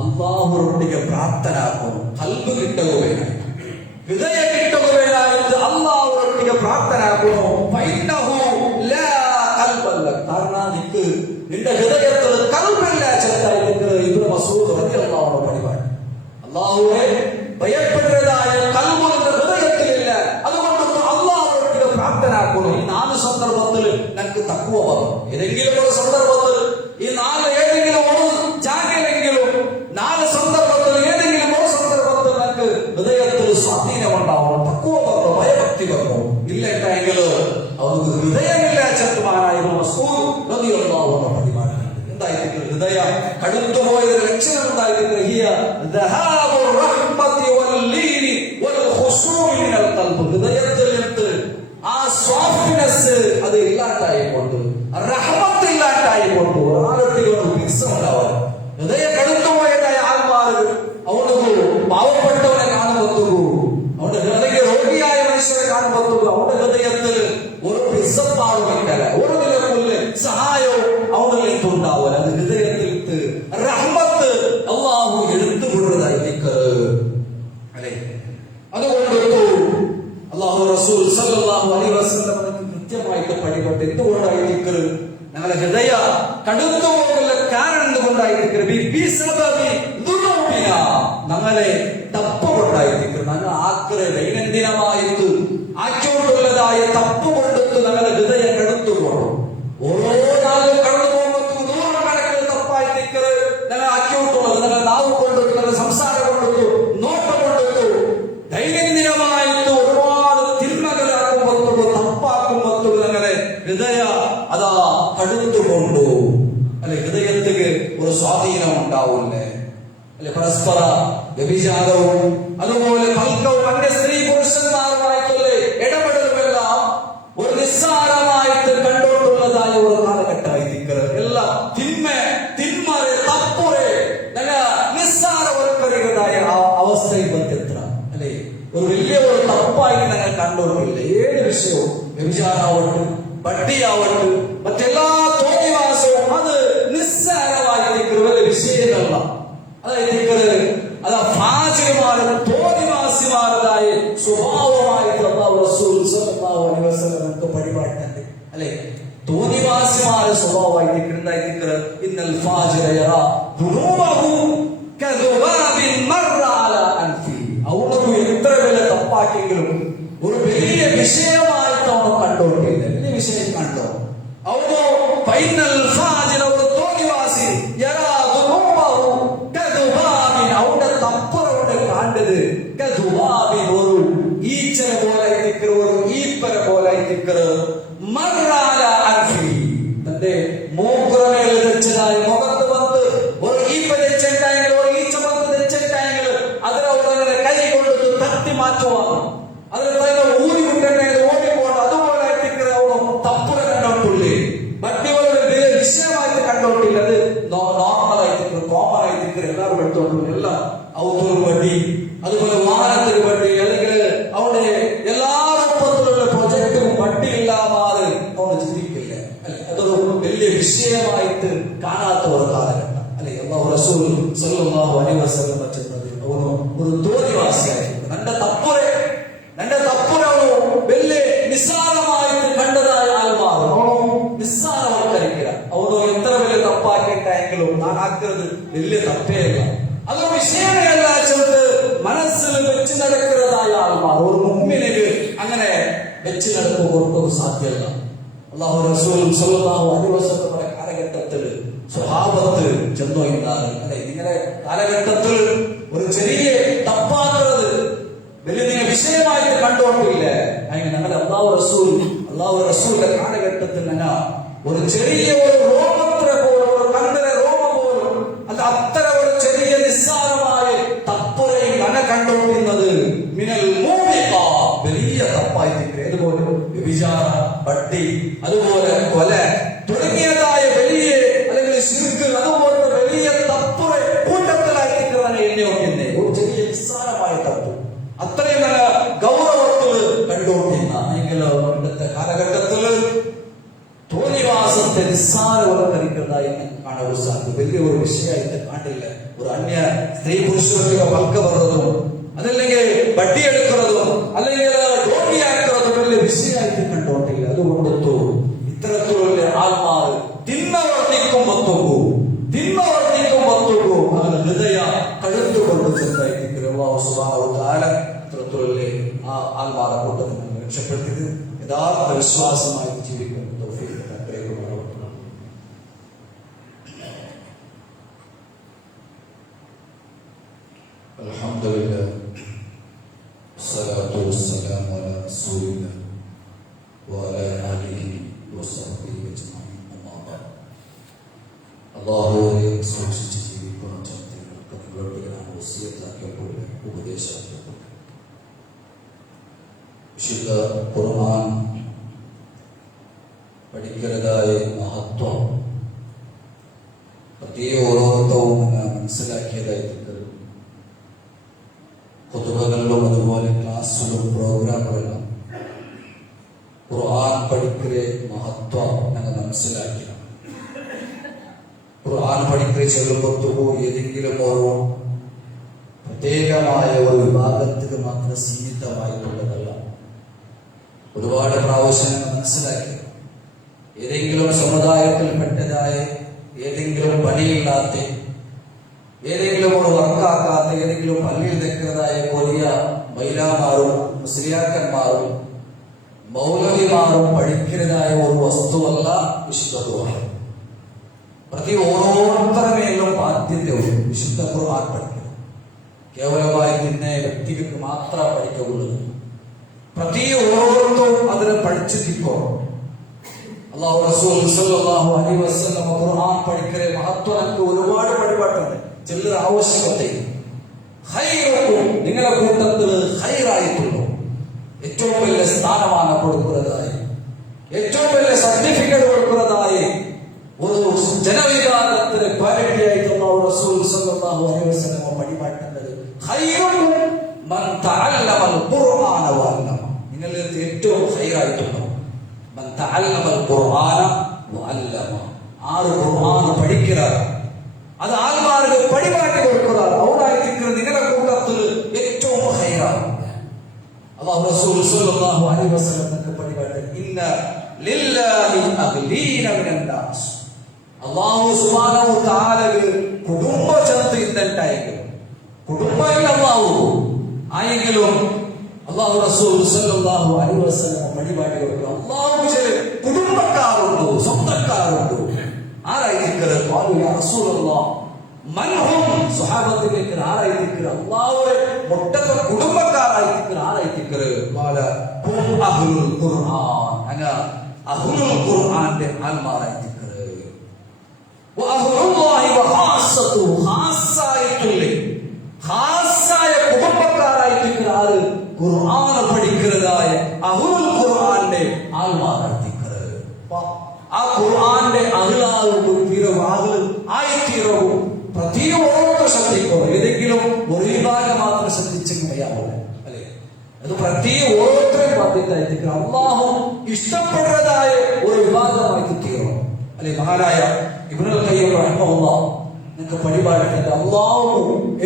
അള്ളാഹുവിനോട് പ്രാർത്ഥനാക്കും. ഖൽബ് കിട്ടുകയാണ്, ഹൃദയ കിട്ടുകയായിട്ട് അള്ളാഹുവിനോട് പ്രാർത്ഥനാക്കുന്നു. കാരണം നിന്റെ ഹൃദയത്തിൽ കൽബില്ല ചെറുതായിട്ട് ഇബ്നു മസ്ഊദ് റളിയല്ലാഹു അൻഹു പഠിപ്പാണ്. അള്ളാഹുവെ ഭയപ്പെടുന്നതായ കൽബ് നിന്റെ ഹൃദയത്തിലില്ല, അതുകൊണ്ട് അള്ളാഹുവിനോട് പ്രാർത്ഥനാക്കുന്നു. ഈ 4 സന്ദർഭത്തിൽ നിനക്ക് തഖ്വ വന്നു. ഏതെങ്കിലും ഒരു സന്ദർഭത്തിൽ ഈ 4 ഏതെങ്കിലും ഒരു ജാഗ്രതെങ്കിലും 4 സന്ദർഭത്തിൽ ഏതെങ്കിലും ഒരു സന്ദർഭത്തിൽ നിനക്ക് ഹൃദയത്തിൽ സ്വാധീനം ഉണ്ടാവും, തഖ്വ വന്നു, ഭയഭക്തി വന്നു. ഇല്ലെങ്കിൽ അവർക്ക് ഹൃദയമില്ല ചെറുമാനായ ഇബ്നു മസ്ഊദ് റളിയല്ലാഹു അൻഹു പഠിപ്പാണ്. എന്തായിരിക്കും ഹൃദയ കടുത്തുപോയ ലക്ഷണം? എന്തായിരിക്കും? ഹൃദയത്തിൽ ആ സോഫ്റ്റ്നെസ് അത് ഇല്ലാണ്ടായിക്കൊണ്ട്, റഹ്മത്ത് ഇല്ലാണ്ടായിക്കൊണ്ട് ഒരാളത്തിലൊരു ഫിക്സ് ഉണ്ടാവാൻ. ഹൃദയ കടുത്തുപോയതായ ആത്മാവ് അവനൊരു പാവപ്പെട്ടവനെ കാണുമ്പോൾ, അവന്റെ ഹൃദയ രോഗിയായ മനുഷ്യനെ കാണുമ്പോൾ അവന്റെ ഹൃദയത്തിൽ ഒരു പിസപ്പാടുമില്ല, ഒരു നിലക്കുള്ള സഹായവും അവനിൽ ഉണ്ടാവില്ല. അത് ഹൃദയത്തിൽ റഹ്മത്ത് അള്ളാഹു എടുത്തുകൊണ്ടതായിരിക്കും അല്ലെ. അതുകൊണ്ട് അള്ളാഹു റസൂൽ സല്ലല്ലാഹു അലൈഹി വസല്ലം കൃത്യമായിട്ട് പഠിക്കട്ടെ. എന്തുകൊണ്ടായിരിക്കും ഞങ്ങളുടെ ഹൃദയ കടുത്തു പോകുന്ന കാരണം? എന്തുകൊണ്ടായിരിക്കും? ഞങ്ങളെ തപ്പ് കൊണ്ടായിരിക്കും. ഞങ്ങൾ ആക്രെ ദൈനംദിനമായിട്ട് ആക്കിക്കൊണ്ടുള്ളതായ തപ്പ് കൊണ്ടെത്ത് ഞങ്ങളുടെ ഹൃദയ കടുത്തു പോകും. ഓരോ നാളും കടന്നു പോകുമ്പോൾ നൂറുകണക്കിന് തപ്പായിരിക്കും ഞങ്ങൾ ആക്കിക്കൊണ്ടുള്ളത്. ഞങ്ങൾ നാവ് കൊണ്ടെത്തു, ഞങ്ങൾ സംസാരം കൊണ്ടെത്തു, നോട്ടം കൊണ്ടെത്തു, ദൈനംദിനമായിട്ട് ഒരുപാട് തിന്മകളാക്കുമ്പോൾ തപ്പാക്കുമ്പോൾ ഞങ്ങളെ ഹൃദയ അതാ കടുത്തുകൊണ്ടു അല്ലെ. ഹൃദയത്തിക്ക് ഒരു സ്വാധീനം ഉണ്ടാവില്ലേ അല്ലെ. പരസ്പര വ്യഭിചാരവും അതുപോലെ പൽക്കവും അന്യ സ്ത്രീ പുരുഷന്മാരുമായിട്ടുള്ള ഇടപെടലുമെല്ലാം ഒരു നിസ്സാരമായിട്ട് കണ്ടുകൊണ്ടുള്ളതായ ഒരു കാലഘട്ടമായിരിക്കും. എല്ലാം തിന്മരെ തപ്പുരെ നിസ്സാരവൽക്കരിക്കുന്നതായ അവസ്ഥയിൽ ബന്ധെത്ര അല്ലെ. ഒരു വലിയ ഒരു തപ്പായിട്ട് ഞങ്ങൾ കണ്ടുകൊണ്ടില്ല. ഏത് വിഷയവും, വ്യഭിചാരമാവട്ടെ, വട്ടിയാവട്ടെ, മറ്റെല്ലാ തോന്നിവാസവും അത് നിസ്സാരമായിരിക്കും വലിയ വിഷയങ്ങളല്ല. അതായത് അത് ഫാജിമാരുടെ തോന്നിവാസിമാരതായ സ്വഭാവമായിട്ട് അല്ലാഹു റസൂൽ സല്ലല്ലാഹു അലൈഹി വസല്ലം നമുക്ക് പരിപാടിയുണ്ട് അല്ലെ. തോന്നിവാസിമാരുടെ സ്വഭാവമായിരിക്കും എന്തായിരിക്കും? ഇന്നൽ ഫാജിറ യറാ ദുനൂബഹു കദുബാബിൻ മർറ അലാ അൻഫി. അവനൊരു എത്ര വലിയ തപ്പാക്കെങ്കിലും ഒരു വലിയ വിഷയമായിട്ട് അവൻ കണ്ടോണ്ടില്ല. വലിയ വിഷയം കണ്ടോ അവനോ ഫൈനൽ ഫാജിറ ഒരു തോന്നിവാസി യറാ ദുനൂബഹു കദുബാബിൻ. അവന്റെ തപ്പുറോടെ കണ്ടത് കദുബാബിൻ ഒരു ഈച്ചര പോലെ ആയിരിക്കും, ഒരു ഈപ്പര പോലെ ആയിരിക്കും. മർറ നിൽക്കുന്ന എല്ലാവരും എടുത്തോണ്ട് എല്ലാം ഔദ്യോഗിക വണ്ടി, അതുപോലെ വാഹനത്തിന് വണ്ടി, അല്ലെങ്കിൽ അവിടെ എല്ലാ രൂപത്തിലുള്ള പ്രൊജക്റ്റും വണ്ടി ഇല്ലാതെ അവിടെ ചിന്തിക്കില്ല അല്ലെ. അതൊരു വലിയ വിഷയമായിട്ട് കാണാത്ത ഒരു കാലഘട്ടം അല്ലെ. അല്ലാഹു റസൂൽ സല്ലല്ലാഹു അലൈഹി വസല്ലം ചെന്നത് അവನು ഒരു തോന്നിവാസിയായിരുന്നു. ನನ್ನ ತಪ್ಪುರೆ ಅವನು വലിയ നിസ്സാരമായിട്ട് കണ്ടതായ ആൾമാർ അവನು നിസ്സാരവൽക്കരിക്കുക. ಅವನು എത്ര വലിയ തപ്പാക്കിയിട്ടെങ്കിലും ഞാൻ ആക്കുന്നത് വലിയ തപ്പേയല്ല, അതൊരു വിഷയമേ അല്ല ചെറുത് മനസ്സിൽ വെച്ച് നടക്കുന്നതായ ആൾമാർ ഒരു മുമ്പിലേക്ക് അങ്ങനെ വെച്ച് നടക്കുക സാധ്യമല്ല. അല്ലാഹു റസൂൽ സല്ലല്ലാഹു അലൈഹി വസല്ലം കാലഘട്ടത്തിൽ സ്വഭാവത്ത് ചെന്നോ ഇന്നാണ് അല്ലെ. ഇങ്ങനെ കാലഘട്ടത്തിൽ ഒരു ചെറിയ തപ്പാക്കുന്നത് വലിയ വിഷയമായിട്ട് കണ്ടുകൊണ്ടില്ല. അങ്ങനെ ഞങ്ങൾ അല്ലാഹു റസൂലിന്റെ കാലഘട്ടത്തിൽ തന്നെ ഒരു ചെറിയ ഒരു രോമത്ര പോലും, ഒരു കണ്ണിലെ രോമം പോലും അത് അത്ര ഒരു ചെറിയ നിസ്സാരമായ തപ്പുരയും കന കണ്ടുകൊണ്ടിരുന്നത് മിനൽ മൂബിഖ വലിയ തപ്പായിട്ട്. അതുപോലെ വ്യഭിചാര, വട്ടി, അതുപോലെ കൊല തുടങ്ങിയതായ വലിയ അല്ലെങ്കിൽ ശിർക്ക്, അതുപോലത്തെ വലിയ തപ്പുര കൂട്ടത്തിലായിരിക്കുന്നതാണ് എണ്ണയൊക്കെ ഒരു ചെറിയ നിസ്സാരമായ തപ്പ് അത്രയും നല്ല ഗൗരവത്തിൽ കണ്ടുകൊണ്ടിരുന്ന ഇന്നത്തെ കാലഘട്ടത്തിൽ തോന്നിവാസത്തെ നിസ്സാരവൽക്കരിക്കുന്നതായി കാണാൻ സാധിക്കും. വലിയ ഒരു വിഷയമായിട്ട് കാണില്ല. ഒരു അന്യ സ്ത്രീ പുരുഷരുടെ പങ്ക പറഞ്ഞതും അതല്ലെങ്കിൽ വട്ടിയെടുക്കുന്നതും അല്ലെങ്കിൽ ഡോട്ടിയാക്കുന്നതും വലിയ വിഷയമായിട്ട് കണ്ടുകൊണ്ടില്ല. അതുകൊണ്ടൊത്തു ഇത്തരത്തിലുള്ള ആത്മാവ് തിന്മവർത്തിക്കുമ്പോ അങ്ങനെ ഹൃദയ കഴുത്തുകൊണ്ട് ചെറുതായിരിക്കും. അല്ലാഹു സുബ്ഹാനഹു വ തആല ഇത്തരത്തിലുള്ള ആ ആത്മാരെ കൂട്ടത്തിൽ നമ്മൾ രക്ഷപ്പെടുത്തിയത് യഥാർത്ഥ വിശ്വാസമായി ജീവിക്കുന്ന തൗഫീഖ് നൽകട്ടെ. അൽഹംദുലില്ലാഹ് വസ്സലാത്തു വസ്സലാമു അലാ റസൂലില്ലാഹ് വഅലാ ആലിഹി വസഹ്ബിഹി അജ്മഈൻ. അമ്മാ ബഅദ്. അല്ലാഹുവെ സൂക്ഷിച്ച് ജീവിക്കുന്ന ജനതകൾക്ക് നിങ്ങളോട് വസിയത്താക്കിയപ്പോൾ ഉപദേശിക്കപ്പെട്ടു. വിശുദ്ധ ഖുർആൻ പഠിക്കുന്നതായ മഹത്വം പ്രത്യേക ഓരോരുത്തവും മനസ്സിലാക്കിയതായിട്ട് ഖുതുബകളിലും അതുപോലെ ക്ലാസ്സിലും പ്രോഗ്രാമുകളിലും ഖുർആൻ പഠിക്കലെ മഹത്വം ഞങ്ങൾ മനസ്സിലാക്കി. ഖുർആൻ പഠിക്കൽ ചെല്ലുമ്പോൾ ഏതെങ്കിലും ഒരു പ്രത്യേകമായ ഒരു വിഭാഗത്തിന് മാത്രം സീമിതമായിട്ടുള്ളതല്ല. ഒരുപാട് പ്രാവശ്യം മനസ്സിലാക്കി ഏതെങ്കിലും സമുദായത്തിൽപ്പെട്ടതായ ഏതെങ്കിലും പണിയില്ലാത്ത ഏതെങ്കിലും ഒരു വർക്കാക്കാത്ത ഏതെങ്കിലും പള്ളിയിൽ നിൽക്കുന്നതായ വലിയ മൈലാമാരും മുസ്ലിയാക്കന്മാരും മൗലവിമാരും പഠിക്കുന്നതായ ഒരു വസ്തുവല്ല വിശുദ്ധ ഖുർആൻ. പ്രതി ഓരോരുത്തരുടെ മേലും ബാധ്യതയുണ്ട് വിശുദ്ധ ഖുർആൻ പഠിക്കണം. കേവലമായി നിന്നെ വ്യക്തികൾക്ക് മാത്രം പഠിക്കുള്ളൂ. പ്രതി ഓരോരുത്തരും അതിനെ പഠിച്ചിട്ടിപ്പോ അല്ലാഹു റസൂൽ സല്ലല്ലാഹു അലൈഹി വസല്ലം ഖുർആൻ പഠിക്കലെ മഹത്വം നമുക്ക് ഒരുപാട് പരിപാടിയുണ്ട്. ചിലർ ആവശ്യകത ഖൈറുക്കും നിങ്ങളുടെ കൂട്ടത്തിൽ ഖൈറായിട്ടുള്ളൂ ഏറ്റവും വലിയ സ്ഥാനമാണ് കൊടുക്കുന്നതായി, ഏറ്റവും വലിയ സർട്ടിഫിക്കറ്റ് കൊടുക്കുന്നതായി ഒരു ജനവിഭാഗത്തിന് ക്വാലിറ്റി ആയിട്ടുള്ള റസൂൽ സല്ലല്ലാഹു അലൈഹി വസല്ലം പഠിപ്പാട്ടുന്നത് ഖൈറുക്കും മൻ തഅല്ലമൽ ഖുർആന വഅല്ലമ. നിങ്ങളിൽ ഏറ്റവും ഖൈറായിട്ടുള്ള മൻ തഅല്ലമൽ ഖുർആന വഅല്ലമ. ആറ് ഖുർആൻ പഠിക്കുന്നത് അത് ആൾമാർക്ക് പഠിപ്പാക്കി കൊടുക്കുന്നത് അവരായിരിക്കുന്നത് നിങ്ങളുടെ കൂട്ടത്തിൽ ഏറ്റവും ഖൈറാണ്. അല്ലാഹു റസൂൽ സല്ലല്ലാഹു അലൈഹി വസല്ലം നമുക്ക് പഠിപ്പാട്ട് ഇന്ന ലില്ലാഹി അഗ്ലീന മിനൻ നാസ്. അല്ലാഹു സുബ്ഹാനഹു വ തആലക്ക് കുടുംബ ചന്ത ഇന്നണ്ടായെങ്കിലും കുടുംബയിൽ അല്ലാഹു ആയെങ്കിലും അല്ലാഹു റസൂൽ സല്ലല്ലാഹു അലൈഹി വസല്ലം പഠിപ്പാട്ടി കൊടുക്കുക. അല്ലാഹു ചില കുടുംബക്കാരുണ്ട്, സ്വന്തക്കാരുണ്ട്. ആരായിരിക്കുന്നത്? യാ റസൂലല്ലാഹ് മൻഹും സ്വഹാബത്തിലേക്ക് ആരായിരിക്കുന്നത്? അല്ലാഹുവേ ഒട്ടത്തെ കുടുംബക്കാരായിരിക്കുന്നത് ആരായിരിക്കുന്നത്? ഖാല ഹും അഹ്ലുൽ ഖുർആൻ. അങ്ങനെ അഹ്ലുൽ ഖുർആന്റെ ആൽമാരായിരിക്കുന്നത്. വഅഹ്ലുല്ലാഹി വഖാസത്തു ഖാസായിട്ടുള്ള ഖാസായ കുടുംബക്കാരായിരിക്കുന്ന ആര്? ഖുർആൻ പഠിക്കുന്നതായ അഹ്ലുൽ ഖുർആന്റെ ആൽമാരായിരിക്കുന്നത്. ആ ഖുർആന്റെ അഹ്ലാവുകൊണ്ട് തീരവും ആയിത്തീരവും പ്രതി ഓരോ അത് പ്രത്യേക ഓരോരുത്തരെയും ബാധ്യതയായിട്ട് അള്ളാഹു ഇഷ്ടപ്പെടുന്നതായ ഒരു വിഭാഗമായി തീരണം. അല്ലെ മഹാനായ ഇബ്നുൽ ഖയ്യിം റഹിമഹുല്ലാഹ് നിങ്ങൾക്ക് പരിപാടിക്കേണ്ട അള്ളാഹു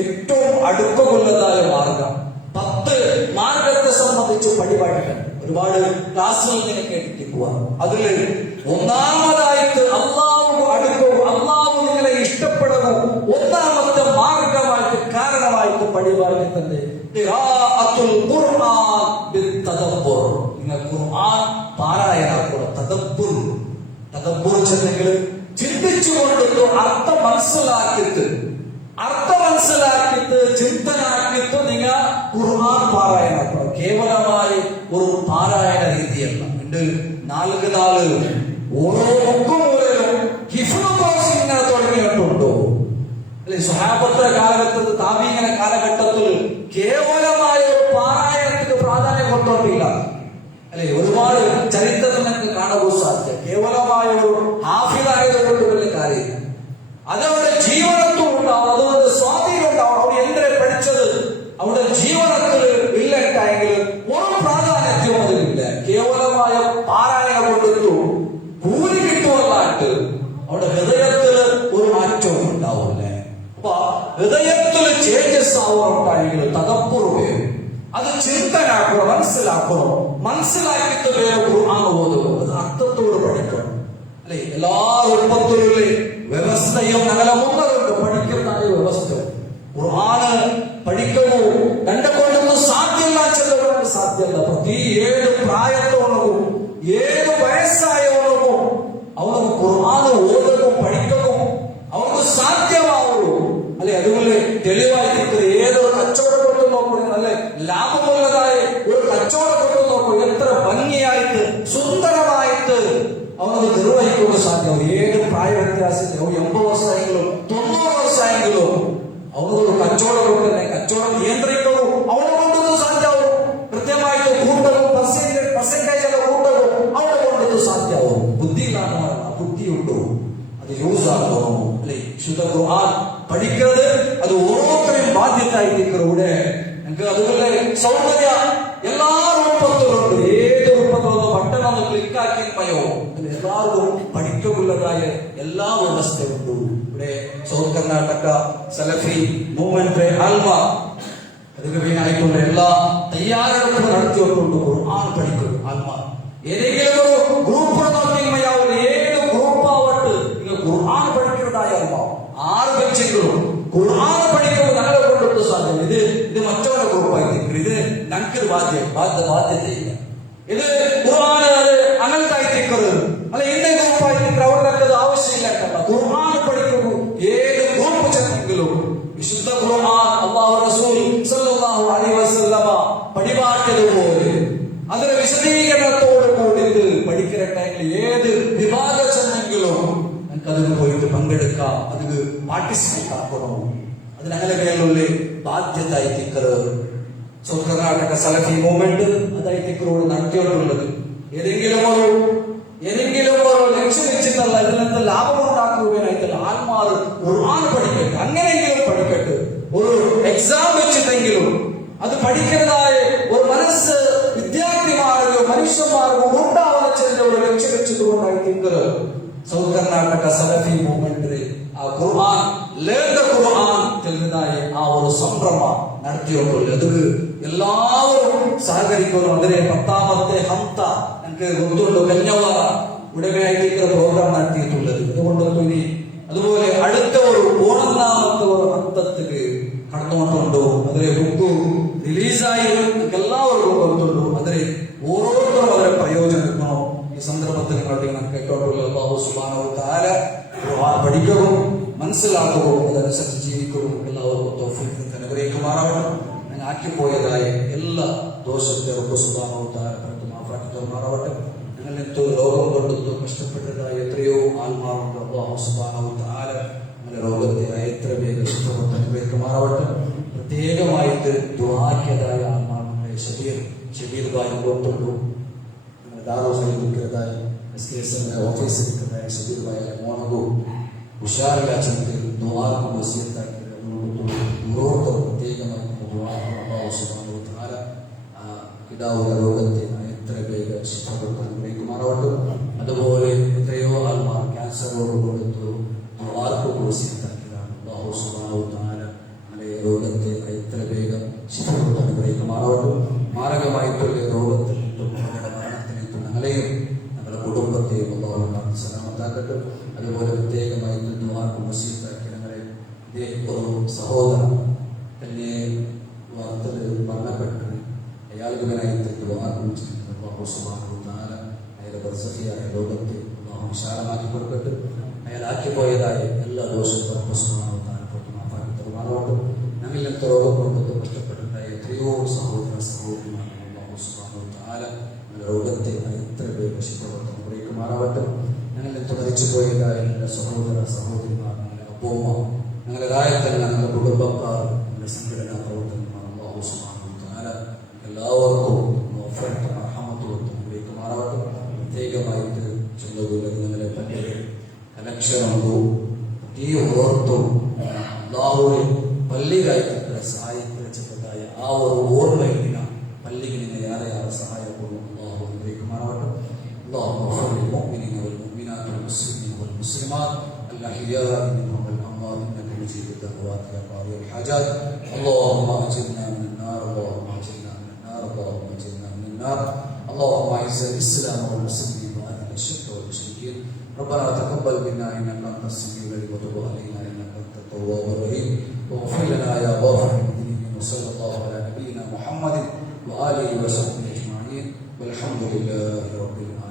ഏറ്റവും അടുപ്പമുള്ളതായ മാർഗം 10 മാർഗത്തെ സംബന്ധിച്ച് പരിപാടിക്കാൻ ഒരുപാട് ക്ലാസ്സുകൾ നിങ്ങൾ കേട്ടിരിക്കുക. അതിൽ ഒന്നാമതായിട്ട് അള്ളാഹു അടുപ്പവും അള്ളാഹു നിങ്ങളെ ഇഷ്ടപ്പെടുന്നു ഒന്നാമത്തെ മാർഗമായിട്ട് കാരണമായിട്ട് പരിപാടിക്കുന്നത് നിങ്ങൾ ഖുർആൻ പാരായണാക്കുക. തദബ്ബുർ ചെന്നെങ്കിൽ ചിന്തിച്ചുകൊണ്ടിട്ട് അർത്ഥം മനസ്സിലാക്കിയിട്ട് ചിന്തനാക്കിയിട്ട് നിങ്ങൾ ഖുർആൻ പാരായണാക്കണം. കേവലമായി ഒരു പാരായണ രീതിയല്ല. എന്റെ നാല് ഓരോ മുക്കുമൂലയിലും ഹിഫ്ള് കോഴ്സ് ഇങ്ങനെ തുടങ്ങിയിട്ടുണ്ടോ? അല്ലെ സ്വഹാബത്തെ കാലഘട്ടത്തിൽ താബീഇന്റെ കാലഘട്ടത്തിൽ കേവലമായ ഒരു പാരായണത്തിന് പ്രാധാന്യം കൊണ്ടുവന്നില്ല. അല്ലെ ഒരുപാട് ചരിത്രത്തിൽ നമുക്ക് കാണാൻ സാധിക്കും. കേവലമായ ഒരു ഹാഫിദായതുകൊണ്ട് വലിയ കാര്യമില്ല. അതവരുടെ ജീവനത്തും ഉണ്ടാവും, അതുകൊണ്ട് സ്വാധീനം ഉണ്ടാവും. അവർ എന്തിനെ പഠിച്ചത് അവിടെ ജീവനത്തിൽ ഇല്ലെങ്കിൽ ഒരു പ്രാധാന്യവും അതിലില്ല. കേവലമായ പാരായണം കൊണ്ടിട്ടു കൂലി കിട്ടുമല്ലാട്ട് അവിടെ ഹൃദയത്തിൽ ഒരു മാറ്റവും ഉണ്ടാവില്ലേ. അപ്പൊ ഹൃദയത്തിൽ ചേഞ്ചസ് ആവുകയാണെങ്കിൽ തദബ്ബുറ് അത് ചിന്തനാക്കണം, മനസ്സിലാക്കിയിട്ട് വേറെ ഖുർആൻ ഓതുക. അത് അർത്ഥത്തോട് പഠിക്കണം. അല്ലെ എല്ലാ രൂപത്തിലുള്ള വ്യവസ്ഥയും ഞങ്ങളെ മുന്നുണ്ട്. പഠിക്കുന്നതായ വ്യവസ്ഥ ഖുർആന് പഠിക്കണോ കണ്ടുകൊണ്ടൊന്നും സാധ്യമല്ല, ചെല്ലവർക്ക് സാധ്യമല്ല. പ്രതി ഏത് പ്രായത്തോളവും ഏത് വയസ്സായവളവും അവർക്ക് ഖുർആന് ഓതവും പഠിക്കവും അവർക്ക് സാധ്യമാവുള്ളൂ. അല്ലെ അതുപോലെ തെളിവായിട്ട് ഏതൊരു കച്ചവടം കൊണ്ട് നോക്കണം, നല്ല ലാഭമുള്ളതായ ഒരു കച്ചവടം കൊണ്ട് നോക്കണം. എത്ര ഭംഗിയായിട്ട് സുന്ദരമായിട്ട് അവർക്ക് നിർവഹിക്കുക സാധ്യമാവും. ഏത് പ്രായ വ്യത്യാസത്തിൽ 80 വർഷമായെങ്കിലും 90 വർഷമായെങ്കിലും അവർക്ക് കച്ചവടം കൊണ്ടല്ലേ കച്ചവടം നിയന്ത്രിക്കവും അവരെ കൊണ്ടൊന്നും സാധ്യമാവും. കൃത്യമായിട്ട് കൂട്ടവും പെർസെന്റേജ് കൂട്ടവും അവരെ കൊണ്ടൊന്നും സാധ്യമാവും. ബുദ്ധിയിലാണ് ബുദ്ധിയുണ്ടോ അത് യൂസ് ആകണോ? അല്ലെ ശുദ്ധ ഖുർആൻ പഠിക്കുന്നത് അത് ഓരോരുത്തരെയും ബാധ്യതയായിരിക്കും. ഞങ്ങൾക്ക് അതുപോലെ സൗന്ദര്യ എല്ലാ രൂപത്തിലുണ്ട്. ഏത് രൂപത്തിലൊന്നും പട്ടണം ക്ലിക്കാക്കി പയോ എല്ലാവർക്കും പഠിക്കമുള്ളതായ എല്ലാ വ്യവസ്ഥയുണ്ട്. ഇവിടെ സൗത്ത് കർണാടക സലഫി മൂവ്മെന്റ് ആൽമ അതിന് മെയിനായിട്ടുള്ള എല്ലാ തയ്യാറെടുപ്പും നടത്തിയിട്ടുണ്ട്. ഖുർആൻ പഠിക്കും ആൽമ ഏതെങ്കിലും ഒരു ഗ്രൂപ്പ് നോക്കിയാവും. ഏത് ഗ്രൂപ്പാവട്ട് നിങ്ങൾ ഖുർആൻ പഠിക്കുന്നതായ ആൽമ 6 ബെഞ്ചുകളും ഖുർആൻ പഠിക്കുമ്പോൾ ഞങ്ങളെ കൊണ്ടിട്ട് സാധ്യത. ഇത് മറ്റൊരു ഗ്രൂപ്പായി ഇത് ഞങ്ങൾക്ക് ബാധ്യതയില്ല. ഇത് ഖുർആൻ അങ്ങനത്തായി തീർക്കരുത്. അല്ല ഇന്ന ഗ്രൂപ്പായി പ്രവർത്തനത് ആവശ്യമില്ല. ഖുർആൻ പഠിക്കുന്നു ഏത് ഗ്രൂപ്പ് ചെന്നെങ്കിലും വിശുദ്ധ ഖുർആൻ അല്ലാഹു റസൂൽ സല്ലല്ലാഹു അലൈഹി വസല്ലമ പഠിപ്പാക്കിയതുപോലെ അതിന്റെ വിശദീകരണത്തോട് കൂടി പഠിക്കണമെങ്കിൽ ഏത് വിഭാഗം ചെന്നെങ്കിലും നമുക്ക് അതിന് പോയിട്ട് പങ്കെടുക്കാം, അതിന് പാർട്ടിസിപ്പേറ്റ് ആക്കണം. അതിനങ്ങനെ മേലുള്ള ബാധ്യതയായി തീർക്കരുത്. സൗത്ത് കർണാടക സലഫി മൂവ്മെന്റ് അതായി തീർക്കലോട് നടത്തിയിട്ടുള്ളത് ഏതെങ്കിലും ഒരു ലക്ഷ്യം വെച്ചിട്ടല്ല ഇതിൽ നിന്ന് ലാഭമുണ്ടാക്കുവാനായിട്ട് ആത്മാവ് ഖുർആൻ പഠിക്കട്ടെ. അങ്ങനെയെങ്കിലും പഠിക്കട്ടെ. ഒരു എക്സാം വെച്ചിട്ടെങ്കിലും അത് പഠിക്കുന്നതായ ഒരു മനസ്സ് വിദ്യാർത്ഥിമാർക്കോ മനുഷ്യന്മാർക്കോ ഉണ്ടാവുന്ന ചെറിയ ഒരു ലക്ഷ്യം വെച്ചതുകൊണ്ടായി തീർക്കരുത്. സൗത്ത് കർണാടക സലഫി മൂവ്മെന്റിൽ ആ ഖുർആൻ ലേഖ ഖുർആൻ ചെല്ലുന്നതായ ആ ഒരു സംരംഭ നടത്തിയിട്ടുള്ളത്. അത് എല്ലാവരും സഹകരിക്കുന്നു. അതിനെ 10ാമത്തെ ഹംത എനിക്ക് ಗೊತ್ತುണ്ട് കന്യാവാറ ഉടമയായിട്ട് പ്രോഗ്രാം നടത്തിയിട്ടുള്ളത്. അതുകൊണ്ടൊന്നും ഇനി അതുപോലെ അടുത്ത ഒരു 11ാമത്തെ ഒരു ഹംതത്തിക്ക് കടന്നുകൊണ്ടുണ്ടോ അതിലെ ബുക്ക് റിലീസായി എല്ലാവർക്കും ಗೊತ್ತುണ്ട്. അതിലെ ഓരോരുത്തരും അവരെ പ്രയോജനം ഈ സന്ദർഭത്തിൽ കേട്ടോട്ടുള്ള അല്ലാഹു സുബ്ഹാനഹു വ തആല ഖുർആൻ പഠിക്കുകയും മനസ്സിലാക്കുകയും അതനുസരിച്ച് ജീവിക്കുകയും എല്ലാവർക്കും തൗഫീഖ് അനുഗ്രഹിക്കുമാറാവണം. ഞാൻ ആക്കിപ്പോയതായ എല്ലാ ദോഷത്തെ റബ്ബ് സുബ്ഹാനഹു വ തആല മാഫാക്കി തരുമാറാവട്ടെ. ഞങ്ങൾ എന്തോ രോഗം കൊണ്ടു കഷ്ടപ്പെട്ടതായ എത്രയോ ആത്മാവുണ്ട്. അല്ലാഹു സുബ്ഹാനഹു വ തആല നമ്മുടെ രോഗത്തെ എത്ര വേഗം അനുഗ്രഹിക്കുമാറാവട്ടെ. പ്രത്യേകമായിട്ട് ദുആക്കിയതായ ആത്മാവുകളെ ഷബീർ ഭായി കൊടുത്തുള്ളൂ. ದಾರೋಸೈನಿಕರದಾಯ ಎಸ್ಕೆಎಸ್ಎಂನ ಆಫೀಸರಿಕರದಾಯ ഷബീർ ഭായി മോനവും ഉഷാറിലാച്ചത്തിൽ ദുആക്കും വസിയത്താക്കി ഓരോരുത്തരും പ്രത്യേകമായി ദുആ അല്ലാഹു സുബ്ഹാനഹു വ തആല പിതാവുള്ള രോഗത്തെ എത്ര വേഗം ശിക്ഷപ്പെടുത്താൻ ഉപയോഗിക്കുമാറാവട്ടെ. അതുപോലെ എത്രയോ ആൾമാർ ക്യാൻസറോട് കൊടുത്തു ആർക്കും പ്രോത്സാഹിതാക്കിയതാണ്. അല്ലാഹു സുബ്ഹാനഹു വ തആല ഞങ്ങളുടെ രോഗത്തെ എത്ര വേഗം ശിക്ഷപ്പെടുത്താൻ ഉപയോഗിക്കുമാറാവട്ടെ. മാരകമായിട്ടുള്ള രോഗത്തിൽ ഞങ്ങളുടെ മരണത്തിന് ഞങ്ങളെയും ഞങ്ങളുടെ കുടുംബത്തെയും അല്ലാഹു സലാമത്താക്കട്ടെ. അതുപോലെ പ്രത്യേകമായിട്ട് ആർക്കും പ്രോത്സാഹിതാക്കി ഞങ്ങളെ ഇതേ ഒരു സഹോദരൻ തന്നെ വാർത്തകൾ മരണപ്പെട്ടു അയാൾക്ക് അല്ലാഹു സുബ്ഹാനഹു വ തആല അയാളുടെ ബർസഖിയായ ലോകത്തെ അല്ലാഹു വിശാലമാക്കി കൊടുക്കട്ടെ. അയാൾ ആക്കിപ്പോയതായ എല്ലാ ദോഷവും അല്ലാഹു സുബ്ഹാനഹു വ തആല മാഫാക്കി തരുമാറാവട്ടെ. ഞങ്ങളിൽ നിന്ന് രോഗം കൊണ്ട് കഷ്ടപ്പെട്ടിട്ടുണ്ടായ എത്രയോ സഹോദര സഹോദരിമാർ അല്ലാഹു സുബ്ഹാനഹു വ തആല രോഗത്തെ എത്ര പേര് ശിക്ഷപ്പെടുത്താൻ ഉപയോഗിക്കുമാറാവട്ടെ. ഞങ്ങളിൽ തുടച്ചു പോയതായ എല്ലാ സഹോദര സഹോദരിമാർ, ഞങ്ങളുടെ അപ്പൂമ്മ, ഞങ്ങളുടെ രായത്തൽ, ഞങ്ങളുടെ കുടുംബക്കാർ, ഞങ്ങളുടെ സംഘടനാ പ്രവർത്തകന്മാർ അല്ലാഹു സുബ്ഹാനഹു വ തആല എല്ലാവർക്കും ഉപയോഗിക്കുമാറാവട്ടെ. പ്രത്യേകമായിട്ട് ചൊല്ലുകളെ പറ്റി കലക്ഷനുണ്ടോ ഈ ഓർത്തും അല്ലാഹുവിനെ പള്ളികായിട്ട് സഹായിക്കപ്പെട്ടതായ ആ ഒരു ഓർമ്മയില്ല പള്ളികളിനെ യാരെയാറെ സഹായപ്പെടും അല്ലാഹു ഉപയോഗിക്കുമാറാവട്ടെ. اللهم اغفر للمؤمنين والمؤمنات والمسلمين والمسلمات الأحياء منهم والأموات إنك مجيب الدعوات يا قاضي الحاجات. اللهم أجرنا من النار، اللهم أجرنا من النار، اللهم أجرنا من النار. اللهم أعز الإسلام والمسلمين وأذل الشرك والمشركين. ربنا تقبل منا إنك أنت السميع العليم وتب علينا إنك أنت التواب الرحيم واغفر لنا يا غافر المذنبين. وصلى الله على نبينا محمد وآله وصحبه أجمعين والحمد لله رب العالمين.